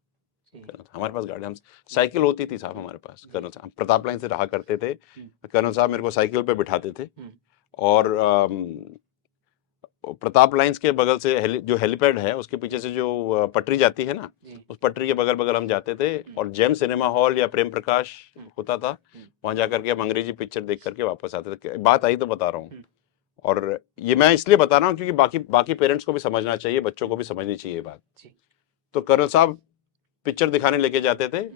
हमारे पास गाड़ी, हम साइकिल होती थी साहब हमारे पास। कर्नल साहब प्रताप लाइन से रहा करते थे, कर्नल साहब मेरे को साइकिल पे बिठाते थे, और प्रताप लाइंस के बगल से जो हेलीपैड है उसके पीछे से जो पटरी जाती है ना, उस पटरी के बगल बगल हम जाते थे, और जेम सिनेमा हॉल या प्रेम प्रकाश होता था, वहां जाकर के हम अंग्रेजी पिक्चर देख करके वापस आते थे। बात आई तो बता रहा हूँ, और ये मैं इसलिए बता रहा हूँ क्योंकि बाकी पेरेंट्स को भी समझना चाहिए, बच्चों को भी समझनी चाहिए बात। तो कर्नल साहब पिक्चर दिखाने लेके जाते थे,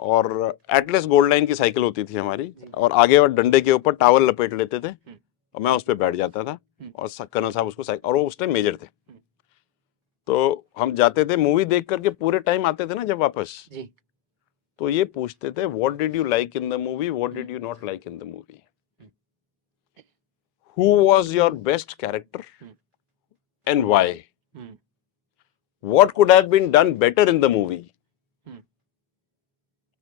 और एटलस गोल्ड लाइन की साइकिल होती थी हमारी, और आगे और डंडे के ऊपर टावल लपेट लेते थे, और मैं उस पर बैठ जाता था, और कर्नल साहब उसको साइकिल, और वो उस टाइम मेजर थे, तो हम जाते थे मूवी देख करके, पूरे टाइम आते थे ना जब वापस जी, तो ये पूछते थे what did you like in the movie, what did you not like in the movie, who was your best character and why, what could have been done better in the movie,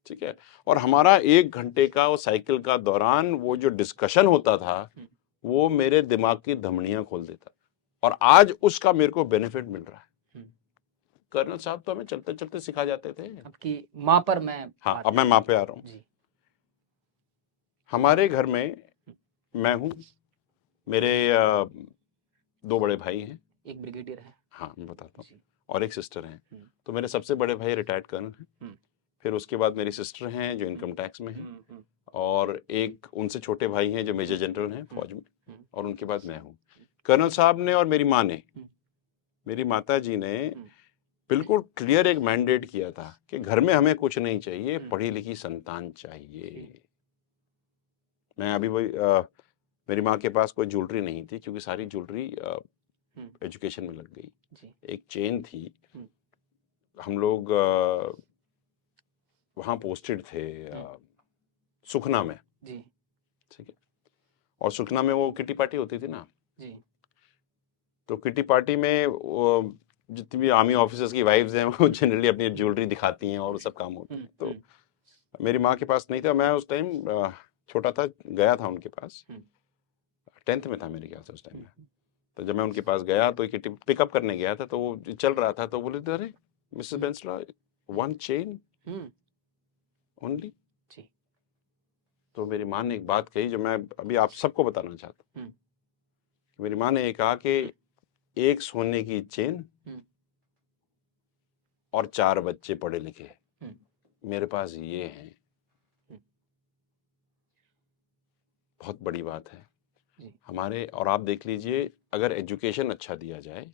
ठीक है। और हमारा 1 घंटे का वो साइकिल का दौरान वो जो डिस्कशन होता था, वो मेरे दिमाग की धमनियां खोल देता, और आज उसका मेरे को बेनिफिट मिल रहा है। कर्नल साहब तो हमें चलते चलते सिखा जाते थे। आपकी माँ पर मैं, हाँ, अब मैं माँ पे आ रहा हूँ। हमारे घर में मैं हूँ, मेरे 2 बड़े भाई हैं, एक ब्रिगेडियर है, हाँ मैं बताता हूँ, और एक सिस्टर है। तो मेरे सबसे बड़े भाई रिटायर्ड कर्नल हैं, फिर उसके बाद मेरी सिस्टर हैं जो इनकम टैक्स में है, और एक उनसे छोटे भाई हैं जो मेजर जनरल हैं फौज में, और उनके बाद मैं हूँ। कर्नल साहब ने और मेरी माँ ने, मेरी माता जी ने बिल्कुल क्लियर एक मैंडेट किया था कि घर में हमें कुछ नहीं चाहिए, पढ़ी लिखी संतान चाहिए। मैं अभी वही मेरी माँ के पास कोई ज्वेलरी नहीं थी, क्योंकि सारी ज्वेलरी एजुकेशन में लग गई। एक चेन थी, हम लोग वहाँ पोस्टेड थे सुखना में जी, ठीक है। और सुखना में वो किटी पार्टी होती थी ना जी, तो किटी पार्टी में जितनी भी आर्मी ऑफिसर्स की वाइफ्स हैं वो जनरली अपनी ज्वेलरी दिखाती हैं और सब काम होता है। तो मेरी माँ के पास नहीं था, मैं उस टाइम छोटा था, गया था उनके पास, 10th में था मेरे ख्याल से उस टाइम में। तो जब मैं उनके पास गया तो किटी पिकअप करने गया था, तो वो चल रहा था, तो बोले थे अरे मिसेस बेंसला, 1 चेन ओनली। तो मेरी माँ ने एक बात कही जो मैं अभी आप सबको बताना चाहता हूँ। मेरी माँ ने कहा कि एक सोने की चेन और 4 बच्चे पढ़े लिखे, मेरे पास ये हैं, बहुत बड़ी बात है हमारे। और आप देख लीजिए, अगर एजुकेशन अच्छा दिया जाए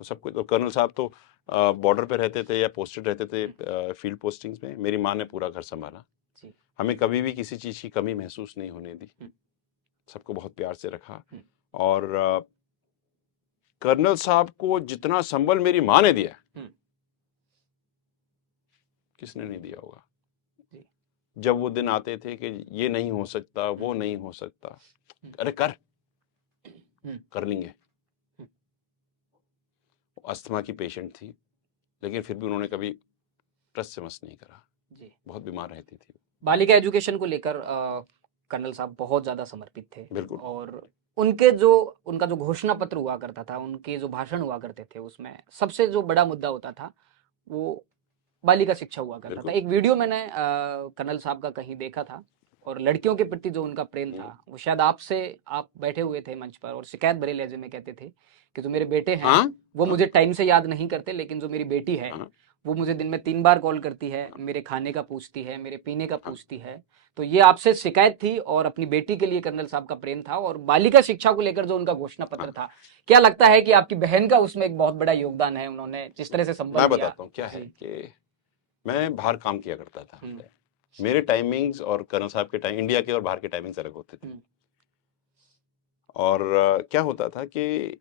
तो सब कुछ। तो कर्नल साहब तो बॉर्डर पे रहते थे या पोस्टेड रहते थे फील्ड पोस्टिंग्स में, मेरी माँ ने पूरा घर संभाला। जी। हमें कभी भी किसी चीज की कमी महसूस नहीं होने दी, सबको बहुत प्यार से रखा। और कर्नल साहब को जितना संबल मेरी माँ ने दिया, किसने नहीं दिया होगा। जब वो दिन आते थे कि ये नहीं हो सकता, वो नहीं हो सकता, अरे कर लेंगे। अस्थमा की पेशेंट थी, लेकिन फिर भी उन्होंने कभी ट्रस्ट से मस नहीं करा जी। बहुत बीमार रहती थी। बालिका एजुकेशन को लेकर कर्नल साहब बहुत ज्यादा समर्पित थे। बिल्कुल। और उनका जो घोषणा पत्र हुआ करता था, उनके जो भाषण हुआ करते थे, उसमें सबसे जो बड़ा मुद्दा होता था वो बालिका शिक्षा हुआ करता था। एक वीडियो मैंने कर्नल साहब का कहीं देखा था, और लड़कियों के प्रति जो उनका प्रेम था, वो शायद आप बैठे हुए थे मंच पर और शिकायत भरे लहजे में कहते थे कि जो मेरे बेटे हैं वो मुझे टाइम से याद नहीं करते, लेकिन जो मेरी बेटी है वो मुझे दिन में 3 बार कॉल करती है, मेरे खाने का पूछती है, मेरे पीने का पूछती है। तो ये आपसे शिकायत थी, और अपनी बेटी के लिए कर्नल साहब का प्रेम था, और बालिका शिक्षा को लेकर जो उनका घोषणा पत्र था, क्या लगता है कि आपकी बहन का उसमें एक बहुत बड़ा योगदान है? उन्होंने जिस तरह से संबल मैं दिया। बताता हूँ क्या है कि मैं बाहर काम किया करता था, मेरे टाइमिंग्स और कर्नल साहब के टाइम, इंडिया के और बाहर के टाइमिंग्स अलग होते थे। और क्या होता था कि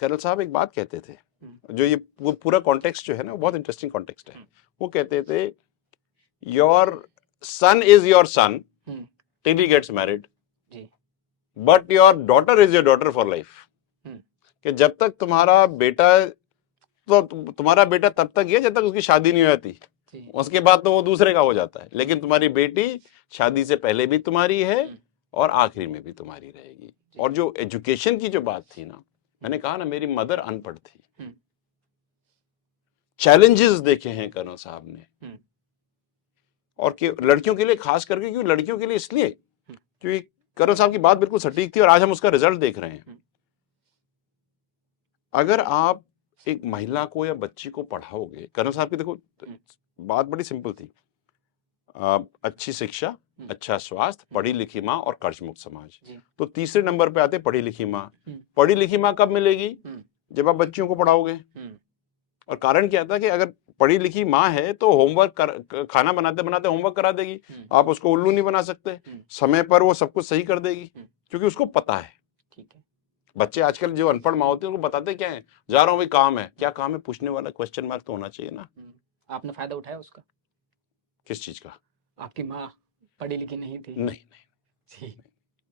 कर्नल साहब एक बात कहते थे, जो ये वो पूरा कॉन्टेक्स्ट जो है ना, वो बहुत इंटरेस्टिंग कॉन्टेक्स्ट है। वो कहते थे, your son is your son till he gets married, but your daughter is your daughter for life. कि जब तक तुम्हारा बेटा, तो तुम्हारा बेटा तब तक है जब तक उसकी शादी नहीं हो जाती, उसके बाद तो वो दूसरे का हो जाता है, लेकिन तुम्हारी बेटी शादी से पहले भी तुम्हारी है और आखिरी में भी तुम्हारी रहेगी। और जो एजुकेशन की जो बात थी ना, मैंने कहा ना, मेरी मदर अनपढ़ थी, चैलेंजेस देखे हैं कर्नल साहब ने, और कि लड़कियों के लिए खास करके, क्यों लड़कियों के लिए इसलिए क्योंकि कर्नल साहब की बात बिल्कुल सटीक थी, और आज हम उसका रिजल्ट देख रहे हैं। अगर आप एक महिला को या बच्ची को पढ़ाओगे, कर्नल साहब की देखो बात बड़ी सिंपल थी, अच्छी शिक्षा, अच्छा स्वास्थ्य, पढ़ी लिखी माँ और कर्ज मुक्त समाज। तो तीसरे नंबर पे आते पढ़ी लिखी माँ। पढ़ी लिखी माँ कब मिलेगी? जब आप बच्चियों को पढ़ाओगे। और कारण क्या था कि अगर पढ़ी लिखी माँ है तो होमवर्क खाना बनाते बनाते होमवर्क करा देगी, आप उसको उल्लू नहीं बना सकते, समय पर वो सब कुछ सही कर देगी, क्योंकि उसको पता है। बच्चे आजकल जो अनपढ़ माँ होते हैं उनको बताते क्या है, जा रहा हूँ भाई काम है, क्या काम है पूछने वाला क्वेश्चन मार्क तो होना चाहिए ना। आपने फायदा उठाया उसका? किस चीज का? आपकी माँ पढ़ी लिखी नहीं थी? नहीं।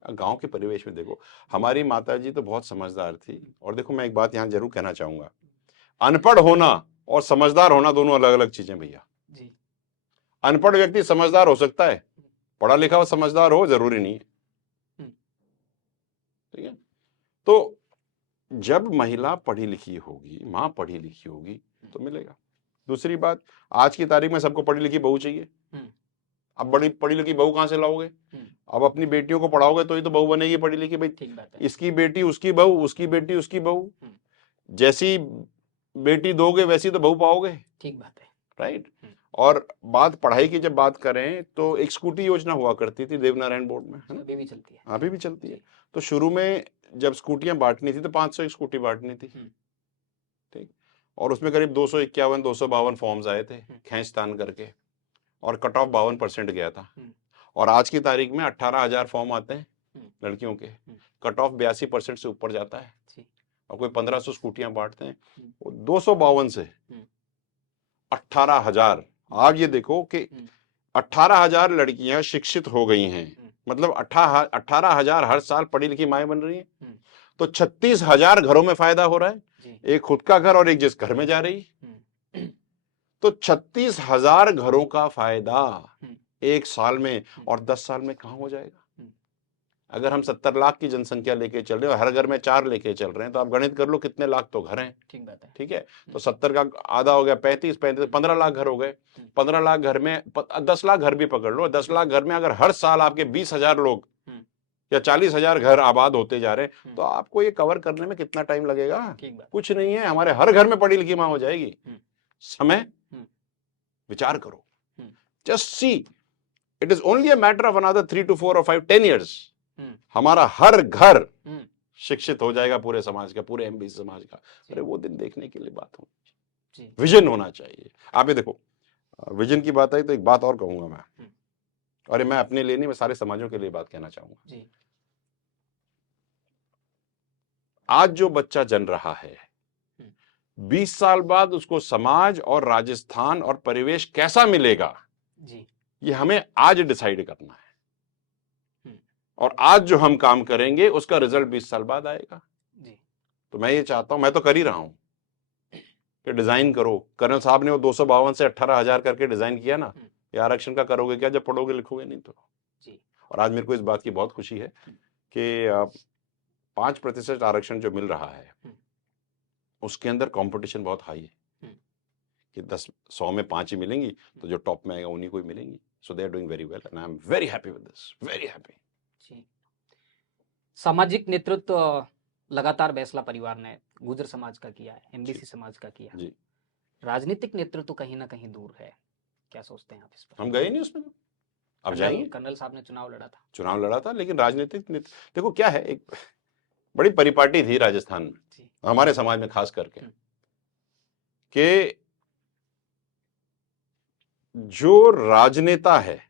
गांव के परिवेश में देखो, हमारी माताजी तो बहुत समझदार थी। और देखो मैं एक बात यहाँ जरूर कहना चाहूंगा, अनपढ़ होना और समझदार होना दोनों अलग अलग चीजें भैया। अनपढ़ व्यक्ति समझदार हो सकता है, पढ़ा लिखा हुआ समझदार हो जरूरी नहीं है। ठीक है, तो जब महिला पढ़ी लिखी होगी, माँ पढ़ी लिखी होगी तो मिलेगा। दूसरी बात, आज की तारीख में सबको पढ़ी लिखी बहू चाहिए। अब बड़ी पढ़ी लिखी बहू कहां से लाओगे? अब अपनी बेटियों को पढ़ाओगे तो ही तो बहू बनेगी पढ़ी लिखी। भाई इसकी बेटी उसकी बहू, उसकी बेटी उसकी बहू, जैसी बेटी दोगे वैसी तो बहू पाओगे। ठीक बात है, राइट। और बात पढ़ाई की जब बात करें तो एक स्कूटी योजना हुआ करती थी देवनारायण बोर्ड में, है ना? अभी भी चलती है। अभी भी चलती है। तो शुरू में जब स्कूटियां बांटनी थी तो 500 स्कूटी बांटनी थी, ठीक, और उसमें करीब 251 252 फॉर्म्स आए थे खींचतान करके, और कट ऑफ 52% गया था। और आज की तारीख में 18,000 फॉर्म आते हैं लड़कियों के, कट ऑफ 82% से ऊपर जाता है, और कोई 1500 स्कूटियां बांटते हैं। 252 से 18,000, आप ये देखो कि 18,000 लड़कियां शिक्षित हो गई हैं, मतलब 18,000 हर साल पढ़ी लिखी माएं बन रही हैं। तो 36,000 घरों में फायदा हो रहा है, एक खुद का घर और एक जिस घर में जा रही। तो 36,000 घरों का फायदा एक साल में, और 10 साल में कहां हो जाएगा? अगर हम 70 लाख की जनसंख्या लेके चल रहे हैं और हर घर में 4 लेके चल रहे हैं, तो आप गणित कर लो कितने लाख तो घर हैं। ठीक बात है, ठीक है। तो 70 का आधा हो गया 35, 15 लाख घर हो गए। 15 लाख घर में 10 लाख घर भी पकड़ लो, 10 लाख घर में अगर हर साल आपके 20,000 लोग या 40,000 घर आबाद होते जा रहे हैं, तो आपको ये कवर करने में कितना टाइम लगेगा? कुछ नहीं है, हमारे हर घर में पढ़ी लिखी मां हो जाएगी। समय, विचार करो, just see, it is only a matter of another 3 to 4 or 5 10 years, हमारा हर घर शिक्षित हो जाएगा, पूरे समाज का, पूरे एमबी समाज का। अरे वो दिन देखने के लिए बात हो। जी विजन होना चाहिए। आप ये देखो, विजन की बात आई तो एक बात और कहूंगा मैं, और ये मैं अपने लिए नहीं, मैं सारे समाजों के लिए बात कहना चाहूंगा। जी आज जो बच्चा जन्म रहा है, 20 साल बाद उसको समाज और राजस्थान और परिवेश कैसा मिलेगा, जी ये हमें आज डिसाइड करना है। और आज जो हम काम करेंगे उसका रिजल्ट 20 साल बाद आएगा। जी तो मैं ये चाहता हूं, मैं तो कर ही रहा हूं कि डिजाइन करो। कर्नल साहब ने वो 252 से 18,000 करके डिजाइन किया ना, ये आरक्षण का करोगे क्या जब पढ़ोगे लिखोगे नहीं तो। जी और आज मेरे को इस बात की बहुत खुशी है कि 5% आरक्षण जो मिल रहा है उसके अंदर कंपटीशन बहुत हाई है कि 100 में 5 ही मिलेंगी, तो जो टॉप में आएगा उन्हीं को ही मिलेंगी। So they are doing very well and I am very happy with this, very happy. जी सामाजिक नेतृत्व लगातार बैसला परिवार ने गुर्जर समाज का किया है, एमबीसी समाज का किया। जी, राजनीतिक नेतृत्व कहीं ना कहीं दूर है, क्या सोचते हैं आप इस पर? हम गए नहीं उसमें, अब जाएंगे। कर्नल साहब ने चुनाव लड़ा था। चुनाव लड़ा था, लेकिन राजनीतिक देखो क्या है, एक बड़ी परिपाटी थी राजस्थान में, हमारे समाज में खास करके, कि जो राजनेता है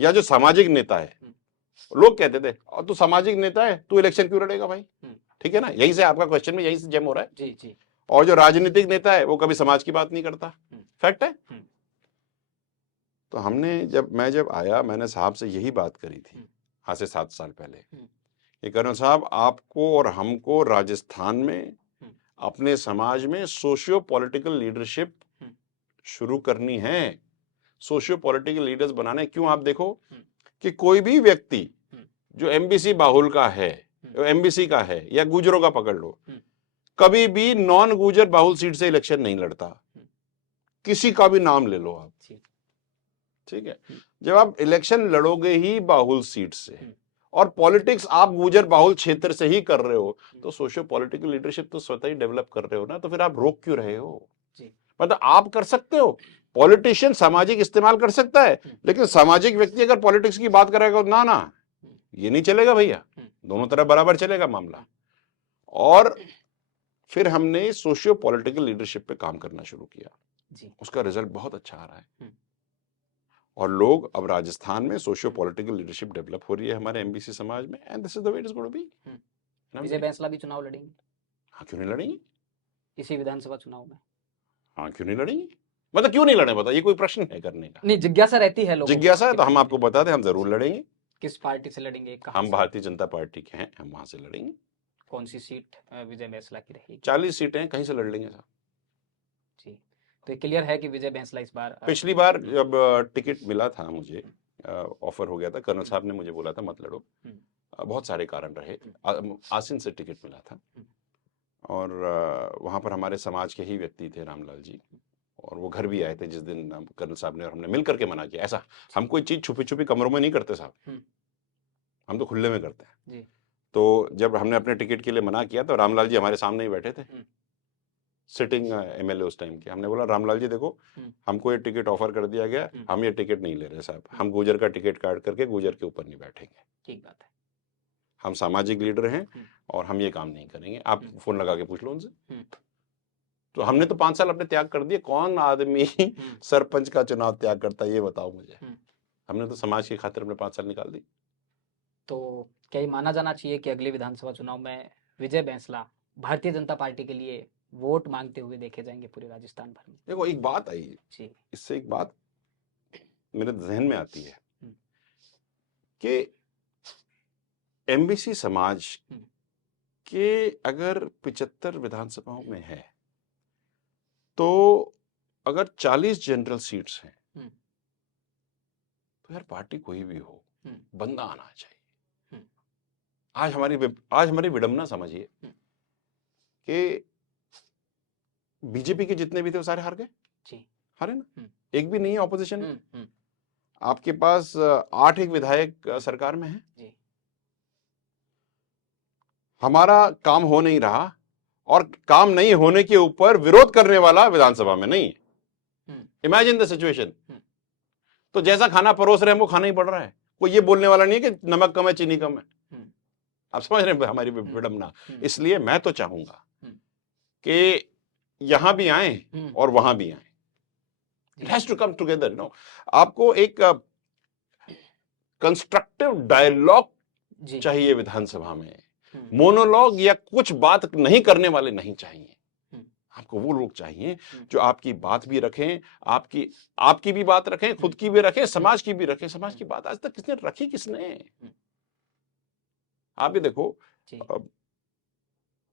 या जो सामाजिक नेता है, लोग कहते थे और तू सामाजिक नेता है, तू इलेक्शन क्यों लड़ेगा भाई? ठीक है ना, यहीं से आपका क्वेश्चन में यहीं से जम हो रहा है। जी जी। और जो राजनीतिक नेता है वो कभी समाज की बात नहीं करता, फैक्ट है। तो मैं जब आया, मैंने साहब से यही बात करी थी आज से 7 साल पहले कि कर्नल साहब, आपको और हमको राजस्थान में अपने समाज में सोशियो पॉलिटिकल लीडरशिप शुरू करनी है, सोशियो पॉलिटिकल लीडर्स बनाने। क्यों? आप देखो कि कोई भी व्यक्ति जो एमबीसी बाहुल का है, एमबीसी का है, या गुजरों का पकड़ लो, कभी भी नॉन गुजर बाहुल सीट से इलेक्शन नहीं लड़ता। किसी का भी नाम ले लो आप, ठीक है। जब आप इलेक्शन लड़ोगे ही बाहुल सीट से, और पॉलिटिक्स आप गुजर बाहुल क्षेत्र से ही कर रहे हो, तो सोशियो पॉलिटिकल लीडरशिप तो स्वतः ही डेवलप कर रहे हो ना, तो फिर आप रोक क्यों रहे हो? मतलब आप कर सकते हो, पॉलिटिशियन सामाजिक इस्तेमाल कर सकता है, लेकिन सामाजिक व्यक्ति अगर पॉलिटिक्स की बात करेगा तो ना, ये नहीं चलेगा भैया, दोनों तरफ बराबर चलेगा मामला। और फिर हमने सोशियो पॉलिटिकल लीडरशिप पे काम करना शुरू किया, उसका रिजल्ट बहुत अच्छा आ रहा है। और लोग अब राजस्थान में सोशियो पॉलिटिकल लीडरशिप डेवलप हो रही है हमारे एमबीसी समाज में, and this is the way it is going to be. Vijay Bainsla भी चुनाव लड़ेंगे? हाँ, क्यों नहीं लड़ेंगे? इसी विधानसभा चुनाव में? हाँ, क्यों नहीं लड़ेंगे? मतलब क्यों नहीं लड़े, बता, ये कोई प्रश्न है करने का? नहीं, जिज्ञासा रहती है लोगों को। जिज्ञासा है तो हम आपको बता दें, हम जरूर लड़ेंगे। किस पार्टी से लड़ेंगे? हम भारतीय जनता पार्टी के हैं, हम वहां से लड़ेंगे। कौन सी सीट विजय बैंसला की रहेगी? 40 सीटें हैं, कहीं से लड़ लेंगे साहब जी। तो ये क्लियर है कि विजय बैंसला इस बार पिछली बार जब टिकट मिला था, मुझे ऑफर हो गया था, कर्नल साहब ने मुझे बोला था मत लड़ो, बहुत सारे कारण रहे, आसिन से टिकट मिला था, और वहां पर हमारे समाज के ही व्यक्ति थे, रामलाल जी, और वो घर भी आए थे जिस दिन कर्नल साहब ने और हमने मिल करके मना किया। ऐसा हम कोई चीज छुपी छुपी कमरों में नहीं करते साहब, हम तो खुले में करते हैं। तो जब हमने अपने टिकट के लिए मना किया तो रामलाल जी हमारे सामने ही बैठे थे, सिटिंग एमएलए उस टाइम के। हमने बोला, रामलाल जी देखो, हमको ये टिकट ऑफर कर दिया गया, हम ये टिकट नहीं ले रहे साहब, हम गुजर का टिकट काट करके गुजर के ऊपर नहीं बैठेंगे। ठीक बात है, हम सामाजिक लीडर हैं और हम ये काम नहीं करेंगे। आप फोन लगा के पूछ लो उनसे। तो हमने तो 5 साल अपने त्याग कर दिए। कौन आदमी सरपंच का चुनाव त्याग करता है, ये बताओ मुझे। हमने तो समाज की खातिर अपने 5 साल निकाल दी। तो क्या ये माना जाना चाहिए कि अगले विधानसभा चुनाव में विजय बैंसला भारतीय जनता पार्टी के लिए वोट मांगते हुए देखे जाएंगे पूरे राजस्थान भर में? देखो, एक बात आई जी, इससे एक बात मेरे जहन में आती है कि एमबीसी समाज के अगर 75 विधानसभाओं में है, तो अगर 40 जनरल सीट्स हैं, तो यार पार्टी कोई भी हो, बंदा आना चाहिए। आज हमारी विडंबना समझिए कि बीजेपी के जितने भी थे वो सारे हार गए, हारे ना, एक भी नहीं है ऑपोजिशन में। आपके पास 8 एक विधायक सरकार में है। हमारा काम हो नहीं रहा, और काम नहीं होने के ऊपर विरोध करने वाला विधानसभा में नहीं है। Imagine the situation. तो जैसा खाना परोस रहे हैं वो खाना ही पड़ रहा है, कोई ये बोलने वाला नहीं है कि नमक कम है, चीनी कम है। आप समझ रहे हैं हमारी विडंबना। इसलिए मैं तो चाहूंगा कि यहां भी आए और वहां भी आए। It has to come together, no. आपको एक कंस्ट्रक्टिव डायलॉग चाहिए विधानसभा में, मोनोलॉग या कुछ बात नहीं करने वाले नहीं चाहिए। आपको वो लोग चाहिए जो आपकी बात भी रखें, आपकी भी बात रखें, खुद की भी रखें, समाज की भी रखें। समाज की बात आज तक किसने रखी? किसने? आप भी देखो,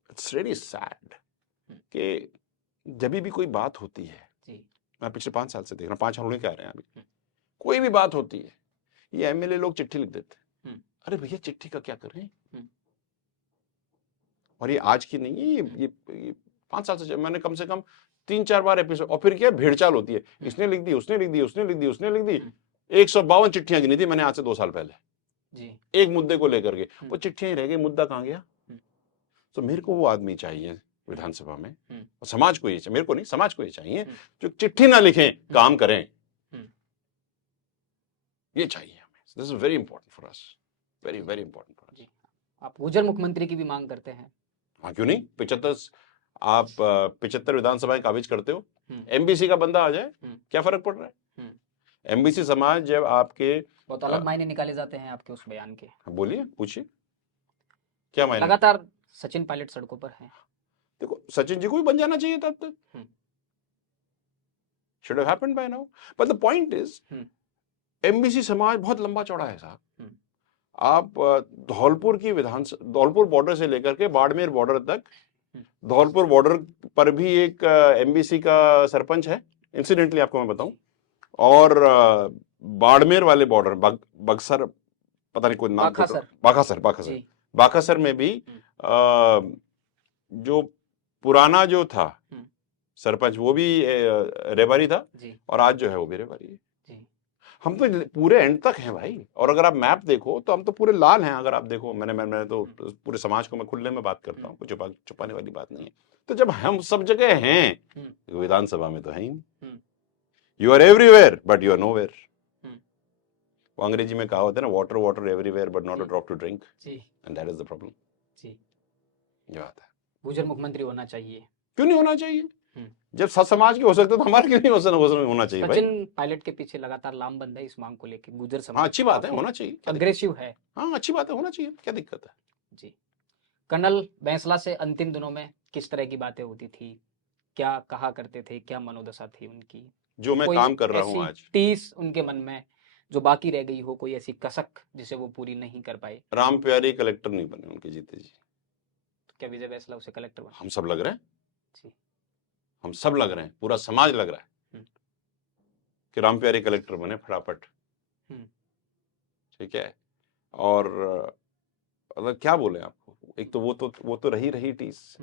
इट्स रियली सैड कि जब भी कोई बात होती है, मैं पिछले 5 साल से देख रहा हूं, 5 साल नहीं कह रहे हैं अभी, कोई भी बात होती है, ये एमएलए लोग चिट्ठी लिख देते। अरे भैया, चिट्ठी का क्या करें? और ये आज की नहीं है, ये 5 साल से मैंने कम से कम 3-4 बार एपिसोड, और फिर क्या भेड़चाल होती है, इसने लिख दी, उसने लिख दी, उसने लिख दी, उसने लिख दी। 152 चिट्ठियां गिनी थी मैंने आज से 2 साल पहले जी, एक मुद्दे को लेकर के। वो चिट्ठियां रह गई, मुद्दा कहां गया? तो मेरे को वो आदमी चाहिए विधानसभा में, और समाज को ये चाहिए, मेरे को नहीं, समाज को ये चाहिए, जो चिट्ठी ना लिखें, काम करें। ये चाहिए हमें। This is very important for us, very very important for us. आप गुर्जर मुख्यमंत्री की भी मांग करते हैं? हाँ, क्यों नहीं। 75 विधानसभाएं काबिज करते हो, एमबीसी का बंदा आ जाए, क्या फर्क पड़ रहा है? एमबीसी समाज जब आपके बहुत अलग मायने निकाले जाते हैं आपके उस बयान के। बोलिए, पूछिए, क्या मायने? लगातार सचिन पायलट सड़कों पर हैं। देखो, सचिन जी को भी बन जाना चाहिए था तब तक। Should have happened bye now. But the point is, MBC समाज बहुत लंबा चौड़ा है साहब। आप धौलपुर धौलपुर बॉर्डर से लेकर के बाड़मेर बॉर्डर तक, धौलपुर बॉर्डर पर भी एक एमबीसी का सरपंच है, इंसिडेंटली आपको मैं बताऊं। और बाड़मेर वाले बॉर्डर, बक्सर, पता नहीं कोई नाम, बाकासर में भी जो पुराना जो था सरपंच, वो भी रेबारी था, और आज जो है वो भी रेबारी है। हम तो पूरे एंड तक हैं भाई। और अगर आप मैप देखो तो हम तो पूरे लाल हैं। अगर आप देखो, मैं तो पूरे समाज को मैं खुले में बात करता हूँ, कुछ छुपाने वाली बात नहीं है। तो जब हम सब जगह हैं, विधानसभा में तो है ही। You are everywhere but you are nowhere. वो अंग्रेजी में कहा होता है ना, water water everywhere but not a drop to drink, and that is the problem. ये बात है। गुर्जर मुख्यमंत्री होना चाहिए। क्यों नहीं होना चाहिए? जब समाज के हो सकते तो हमारे क्यों नहीं होना चाहिए भाई? सचिन पायलट के पीछे लगातार लामबंद है इस मांग को लेकर गुर्जर समाज। हाँ, अच्छी बात है, होना चाहिए, अग्रेसिव है। हाँ, अच्छी बात है, होना चाहिए, क्या दिक्कत है जी। कर्नल बैंसला से अंतिम दिनों में किस तरह की बातें होती थी, क्या कहा करते थे, क्या मनोदशा थी उनकी? जो मैं काम कर रहा हूँ आज, टीस उनके मन में जो बाकी रह गई हो, कोई ऐसी कसक जिसे वो पूरी नहीं कर पाए? राम प्यारी कलेक्टर नहीं बने उनके जीते जी। तो क्या विजय बैंसला उसे कलेक्टर बने? हम सब लग रहे हैं जी, हम सब लग रहे हैं, पूरा समाज लग रहा है कि राम प्यारी कलेक्टर बने फटाफट। ठीक है। और मतलब क्या बोले आपको, एक तो वो तो रही टीस।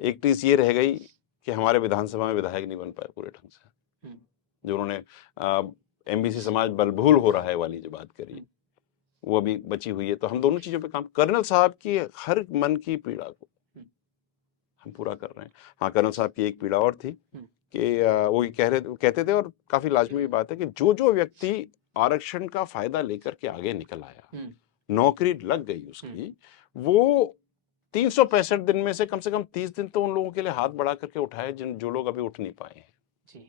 एक टीस ये रह गई कि हमारे विधानसभा में विधायक नहीं बन पाए पूरे ढंग से, जो उन्होंने एमबीसी समाज बलभूल हो रहा है वाली जो बात करी, वो अभी बची हुई है। तो हम दोनों चीजों पे काम, कर्नल साहब की हर मन की पीड़ा को हम पूरा कर रहे हैं। हाँ, कर्नल साहब की एक पीड़ा और थी कि वो कहते थे, और काफी लाजमी बात है, कि जो व्यक्ति आरक्षण का फायदा लेकर के आगे निकल आया, नौकरी लग गई उसकी, वो 365 दिन में से कम 30 दिन तो उन लोगों के लिए हाथ बढ़ा करके उठाए जो लोग अभी उठ नहीं पाए हैं जी।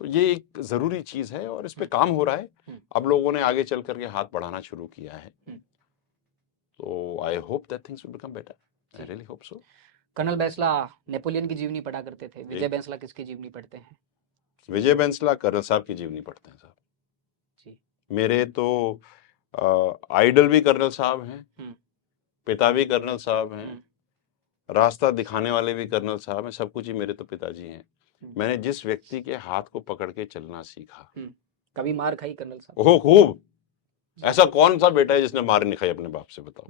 तो ये एक जरूरी चीज है और इस पे काम हो रहा है। अब लोगों ने आगे चल करके हाथ बढ़ाना शुरू किया है। तो I hope that things will become better, I really hope so. Colonel Bainsla Napoleon की जीवनी पढ़ा करते थे, विजय बैंसला किसकी जीवनी पढ़ते हैं? विजय बैंसला कर्नल साहब की जीवनी पढ़ते हैं साहब जी। मेरे तो आइडल भी कर्नल साहब हैं, पिता भी कर्नल साहब हैं, रास्ता दिखाने वाले भी कर्नल साहब हैं, सब कुछ ही मेरे तो पिताजी हैं। मैंने जिस व्यक्ति के हाथ को पकड़ के चलना सीखा। कभी मार खाई कर्नल साहब? ओह, खूब। ऐसा कौन सा बेटा है जिसने मार नहीं खाई अपने बाप से, बताओ।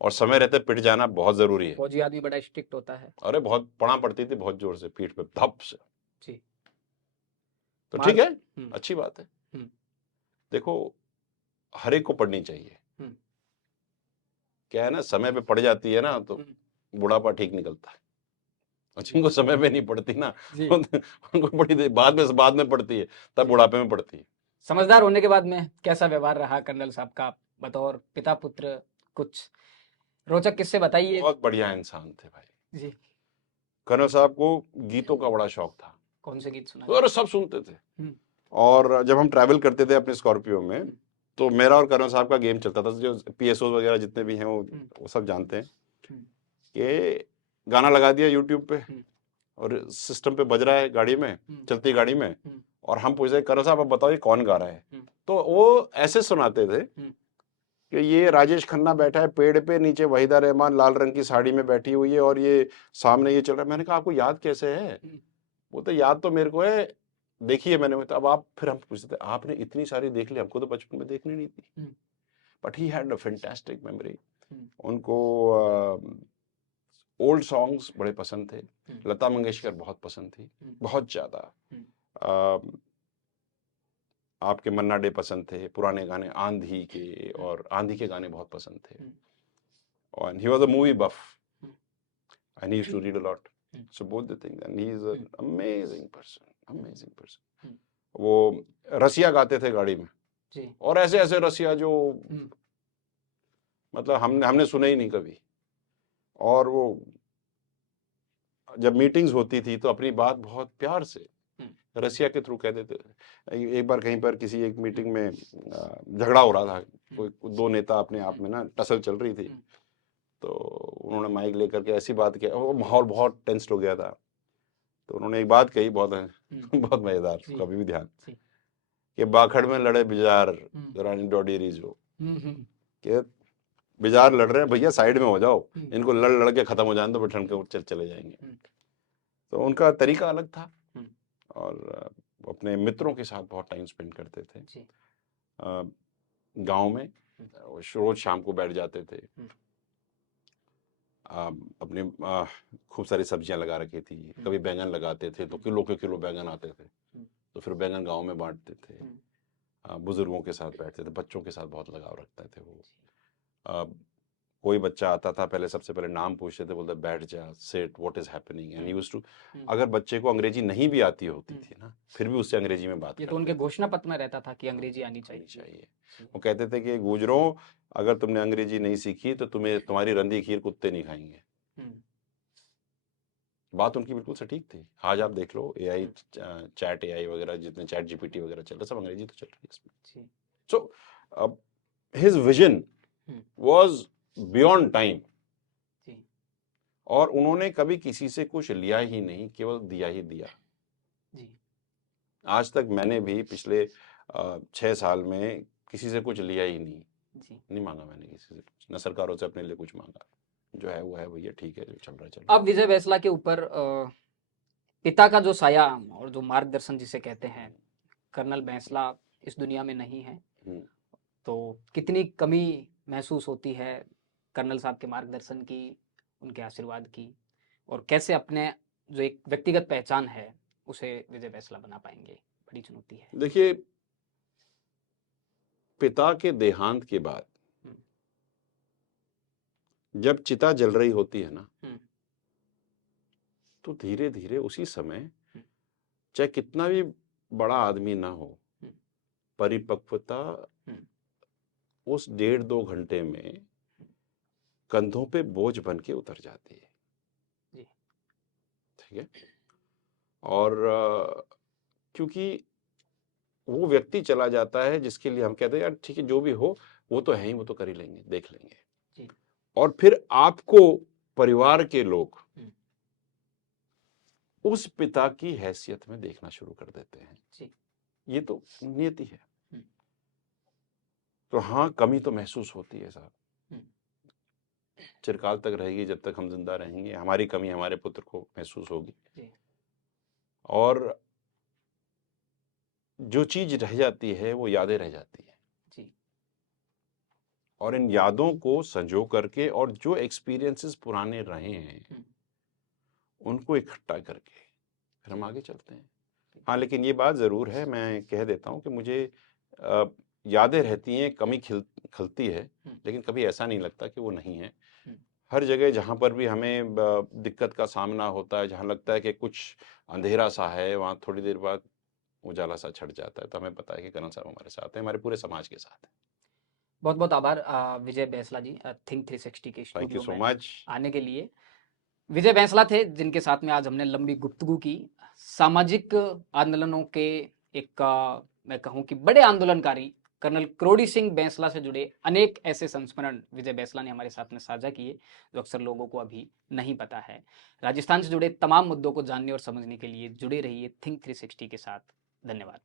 और समय रहते पिट जाना बहुत जरूरी है। फौजी आदमी बड़ा स्ट्रिक्ट होता है। अरे बहुत पड़ा पड़ती थी, बहुत जोर से पीठ पे धप से जी। तो ठीक है, अच्छी बात है। देखो, हर एक को पढ़नी चाहिए। क्या है ना, समय पे पड़ जाती है ना तो बुढ़ापा ठीक निकलता है, और जिनको समय पे नहीं पड़ती ना उनको बड़ी देर बाद में पड़ती है, तब बुढ़ापे में पड़ती है। समझदार होने के बाद में कैसा व्यवहार रहा कर्नल साहब का बतौर पिता पुत्र? कुछ रोचक किस्से बताइए। बहुत बढ़िया इंसान थे भाई जी। कर्नल साहब को गीतों का बड़ा शौक था, कौन से गीत सुना? और सब सुनते थे। और जब हम ट्रैवल करते थे अपने स्कॉर्पियो में, तो मेरा और कर्नल साहब का गेम चलता था। जो पीएसओ वगैरह जितने भी हैं वो सब जानते हैं कि गाना लगा दिया यूट्यूब पे और सिस्टम पे बज रहा है गाड़ी में, चलती गाड़ी में, और हम पूछ रहे कर्नल साहब आप बताओ ये कौन गा रहा है। तो वो ऐसे सुनाते थे कि ये राजेश खन्ना बैठा है पेड़ पे, नीचे वहीदा रहमान लाल रंग की साड़ी में बैठी हुई है और ये सामने ये चल रहा है। मैंने कहा आपको याद कैसे है? वो तो याद तो मेरे को है, देखिए मैंने। तो अब आप, फिर हम पूछते थे आपने इतनी सारी देख ली, हमको तो बचपन में देखनी नहीं थी। But he had a fantastic memory. उनको ओल्ड सॉन्ग्स बड़े पसंद थे, लता मंगेशकर बहुत पसंद थी, बहुत ज्यादा। आपके मन्ना डे पसंद थे, पुराने गाने आंधी के, और आंधी के गाने बहुत पसंद थे। और he was a movie buff and he used to read a lot. So both the things, and he is an amazing person. वो रसिया गाते थे गाड़ी में, और ऐसे ऐसे रसिया जो मतलब हमने सुने ही नहीं कभी। और वो जब मीटिंग्स होती थी तो अपनी बात बहुत प्यार से रसिया के थ्रू कह देते थे। एक बार कहीं पर किसी एक मीटिंग में झगड़ा हो रहा था, कोई दो नेता अपने आप में ना टसल चल रही थी, तो उन्होंने माइक लेकर के ऐसी बात की, वो माहौल बहुत टेंस्ड हो गया था। तो उन्होंने एक बात कही, बहुत बहुत मजेदार, कभी भी ध्यान, कि बाखड़ में लड़े बिजार रानी डोडी रीजो, कि बिजार लड़ रहे हैं भैया, साइड में हो जाओ, इनको लड़ लड़ के खत्म हो जाए तो बैठन के चले जाएंगे। तो उनका तरीका अलग था, और अपने मित्रों के साथ बहुत टाइम स्पेंड करते थे। गांव में रोज शाम को बैठ जाते थे। अपने खूब सारी सब्जियां लगा रखी थी, कभी बैंगन लगाते थे तो किलो के किलो बैंगन आते थे, तो फिर बैंगन गांव में बांटते थे। बुजुर्गों के साथ बैठते थे, बच्चों के साथ बहुत लगाव रखते थे वो। कोई बच्चा आता था, पहले सबसे पहले नाम पूछते थे, बोलते बैठ जा, sit, what is happening, and used to, अगर बच्चे को अंग्रेजी नहीं भी आती होती थी ना, फिर भी उससे अंग्रेजी में बात ये तो उनके घोषणा पत्र में रहता था कि अंग्रेजी आनी चाहिए। वो कहते थे कि गुजरों, अगर तुमने अंग्रेजी नहीं सीखी तो तुम्हारी रंधी खीर कुत्ते नहीं खाएंगे। बात उनकी बिल्कुल सटीक थी। आज आप देख लो एआई, चैट एआई वगैरह, जितने चैट जीपीटी वगैरह चल रहा, सब अंग्रेजी तो चल रही है इसमें। So his vision was beyond time, और उन्होंने कभी किसी से कुछ लिया ही नहीं, केवल दिया ही दिया। आज तक मैंने भी पिछले 6 साल में किसी से कुछ लिया ही नहीं मांगा मैंने किसी से कुछ, न सरकारों से अपने लिए कुछ मांगा। जो है वो है भैया, ठीक है, जो चल रहा है चल रहा है। अब विजय बैंसला के ऊपर पिता का जो साया और जो मार्गदर्शन जिसे कहते हैं, कर्नल बैंसला इस दुनिया में नहीं है, तो कितनी कमी महसूस होती है कर्नल साहब के मार्गदर्शन की, उनके आशीर्वाद की, और कैसे अपने जो एक व्यक्तिगत पहचान है उसे विजय बैंसला बना पाएंगे? बड़ी चुनौती है। देखिए, पिता के देहांत के बाद जब चिता जल रही होती है ना, तो धीरे धीरे उसी समय, चाहे कितना भी बड़ा आदमी ना हो, परिपक्वता उस 1.5-2 घंटे में कंधों पे बोझ बन के उतर जाती है। ठीक है। और क्योंकि वो व्यक्ति चला जाता है जिसके लिए हम कहते हैं यार ठीक है, जो भी हो वो तो है ही, वो तो कर ही लेंगे, देख लेंगे। और फिर आपको परिवार के लोग उस पिता की हैसियत में देखना शुरू कर देते हैं। ये तो नियति है। तो हाँ, कमी तो महसूस होती है साहब, चिरकाल तक रहेगी, जब तक हम जिंदा रहेंगे हमारी कमी हमारे पुत्र को महसूस होगी। और जो चीज रह जाती है वो यादें रह जाती है, और इन यादों को संजो करके और जो एक्सपीरियंसेस पुराने रहे हैं उनको इकट्ठा करके फिर हम आगे चलते हैं। हाँ, लेकिन ये बात जरूर है, मैं कह देता हूँ कि मुझे यादें रहती हैं, कमी खलती है, लेकिन कभी ऐसा नहीं लगता कि वो नहीं है। हर जगह जहाँ पर भी हमें दिक्कत का सामना होता है, जहाँ लगता है कि कुछ अंधेरा सा है, वहाँ थोड़ी देर बाद उजाला सा छट जाता है। तो हमें पता है कि कर्नल साहब हमारे साथ हैं, हमारे पूरे समाज के साथ हैं। बहुत बहुत आभार विजय बैंसला जी, थिंक 360 के थैंक यू स्टूडियो सो में मच आने के लिए। विजय बैंसला थे जिनके साथ में आज हमने लंबी गुफ्तगू की सामाजिक आंदोलनों के एक मैं कहूं कि बड़े आंदोलनकारी कर्नल क्रोड़ी सिंह बैंसला से जुड़े अनेक ऐसे संस्मरण विजय बैंसला ने हमारे साथ में साझा किए जो अक्सर लोगों को अभी नहीं पता है। राजस्थान से जुड़े तमाम मुद्दों को जानने और समझने के लिए जुड़े रहिए थिंक 360 के साथ। धन्यवाद।